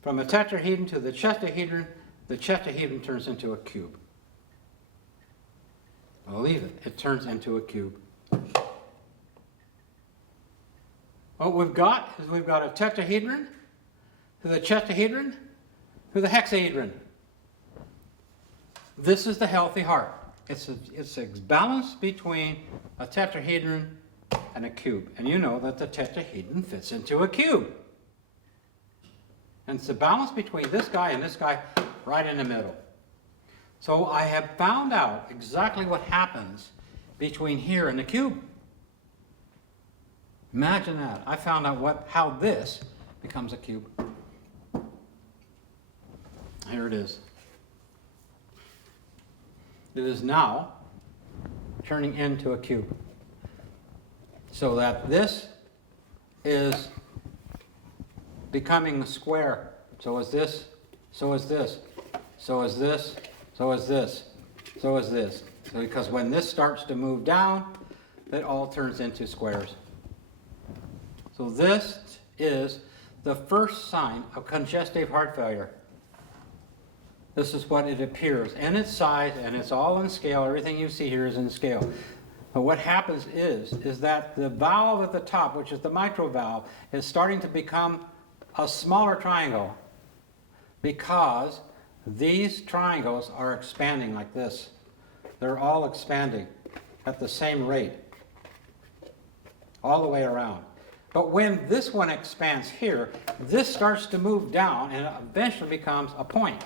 from a tetrahedron to the Chestahedron turns into a cube. Believe it, it turns into a cube. What we've got is we've got a tetrahedron to the Chestahedron to the hexahedron. This is the healthy heart. It's a balance between a tetrahedron and a cube. And you know that the tetrahedron fits into a cube. And it's the balance between this guy and this guy right in the middle. So I have found out exactly what happens between here and the cube. Imagine that. I found out how this becomes a cube. Here it is. It is now turning into a cube. So that this is becoming a square. So is this, so is this, so is this, so is this, so is this. So because when this starts to move down, it all turns into squares. So this is the first sign of congestive heart failure. This is what it appears, and its size, and it's all in scale. Everything you see here is in scale. But what happens is that the valve at the top, which is the mitral valve, is starting to become a smaller triangle because these triangles are expanding like this. They're all expanding at the same rate, all the way around. But when this one expands here, this starts to move down and it eventually becomes a point.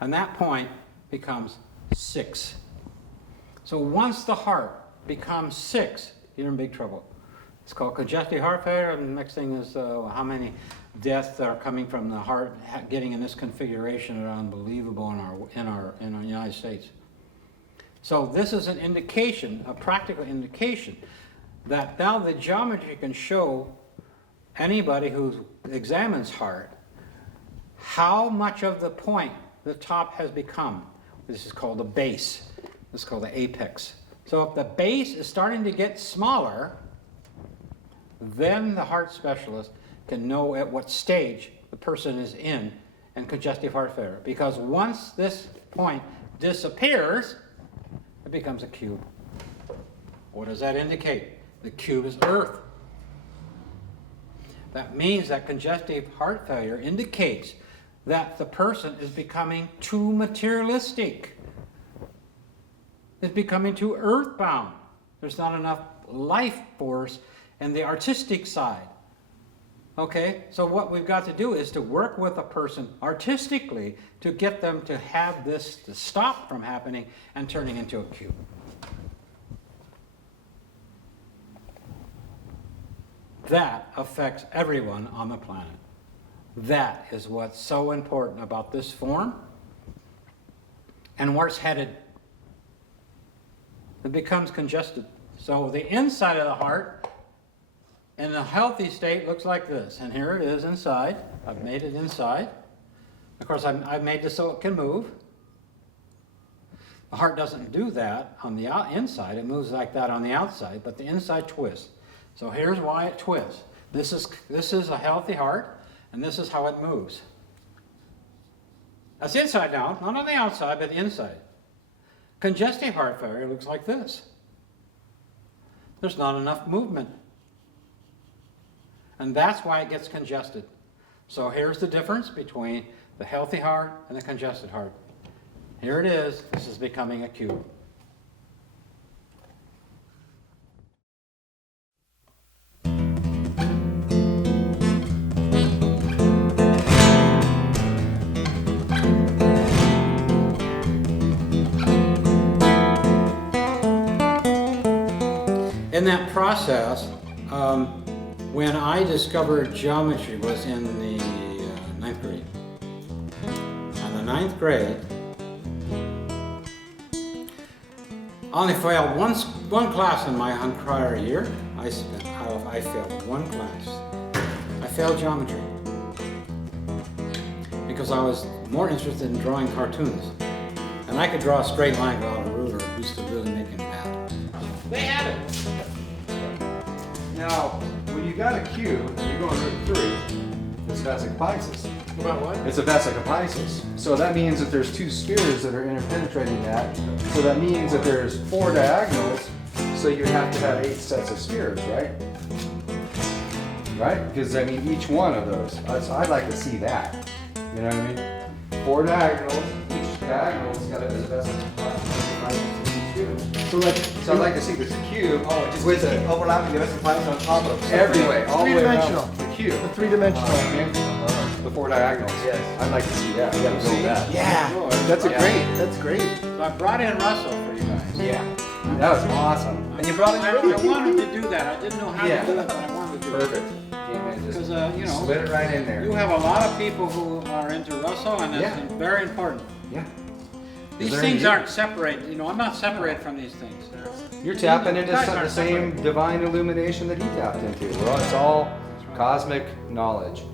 And that point becomes 6. So once the heart becomes 6, you're in big trouble. It's called congestive heart failure, and the next thing is how many deaths are coming from the heart getting in this configuration are unbelievable in our United States. So this is an indication, a practical indication, that now the geometry can show anybody who examines heart how much of the point the top has become. This is called the base. This is called the apex. So if the base is starting to get smaller, then the heart specialist can know at what stage the person is in congestive heart failure. Because once this point disappears, it becomes a cube. What does that indicate? The cube is Earth. That means that congestive heart failure indicates that the person is becoming too materialistic. It's becoming too earthbound. There's not enough life force in the artistic side. Okay, so what we've got to do is to work with a person artistically to get them to have this to stop from happening and turning into a cube. That affects everyone on the planet. That is what's so important about this form and where it's headed. It becomes congested. So the inside of the heart in a healthy state looks like this. And here it is inside. I've made it inside. Of course, I've made this so it can move. The heart doesn't do that on the inside. It moves like that on the outside, but the inside twists. So here's why it twists. This is a healthy heart. And this is how it moves. That's inside down, not on the outside, but the inside. Congestive heart failure looks like this. There's not enough movement. And that's why it gets congested. So here's the difference between the healthy heart and the congested heart. Here it is. This is becoming a cube. In that process, when I discovered geometry was in the 9th grade. In the 9th grade, I only failed one class in my entire year. I I failed one class. I failed geometry because I was more interested in drawing cartoons. And I could draw a straight line without a ruler. It used to really make him mad. They have it. Now, when you got a cube and you go on root 3, it's vesicopiesis. About what? It's a vesicopiesis. So that means that there's two spheres that are interpenetrating that. So that means that there's 4 diagonals. So you have to have 8 sets of spheres, right? Right? Because I mean, each one of those. I'd like to see that. You know what I mean? 4 diagonals. Each diagonal's got a vesicopiesis. So I'd like to see this cube with the overlapping the vesicopiesis on top of every way, all the way around Three-dimensional. the cube. The three-dimensional. The 4 diagonals. Yes. I'd like to see that. We gotta build that. Yeah, that's a Yeah. great. That's great. So I brought in Russell for you guys. Yeah. That was awesome. And you brought in I wanted to do that. I didn't know how Yeah. to do it, but I wanted to do it. Perfect. Came in, Because, just you know, slid it right in there. you have a lot of people who are into Russell, and it's Yeah. very important. Yeah. These there things any- aren't separated. You know, I'm not separated from these things. You're tapping into Guys the aren't same separated. divine illumination that he tapped into. Well, it's all cosmic knowledge.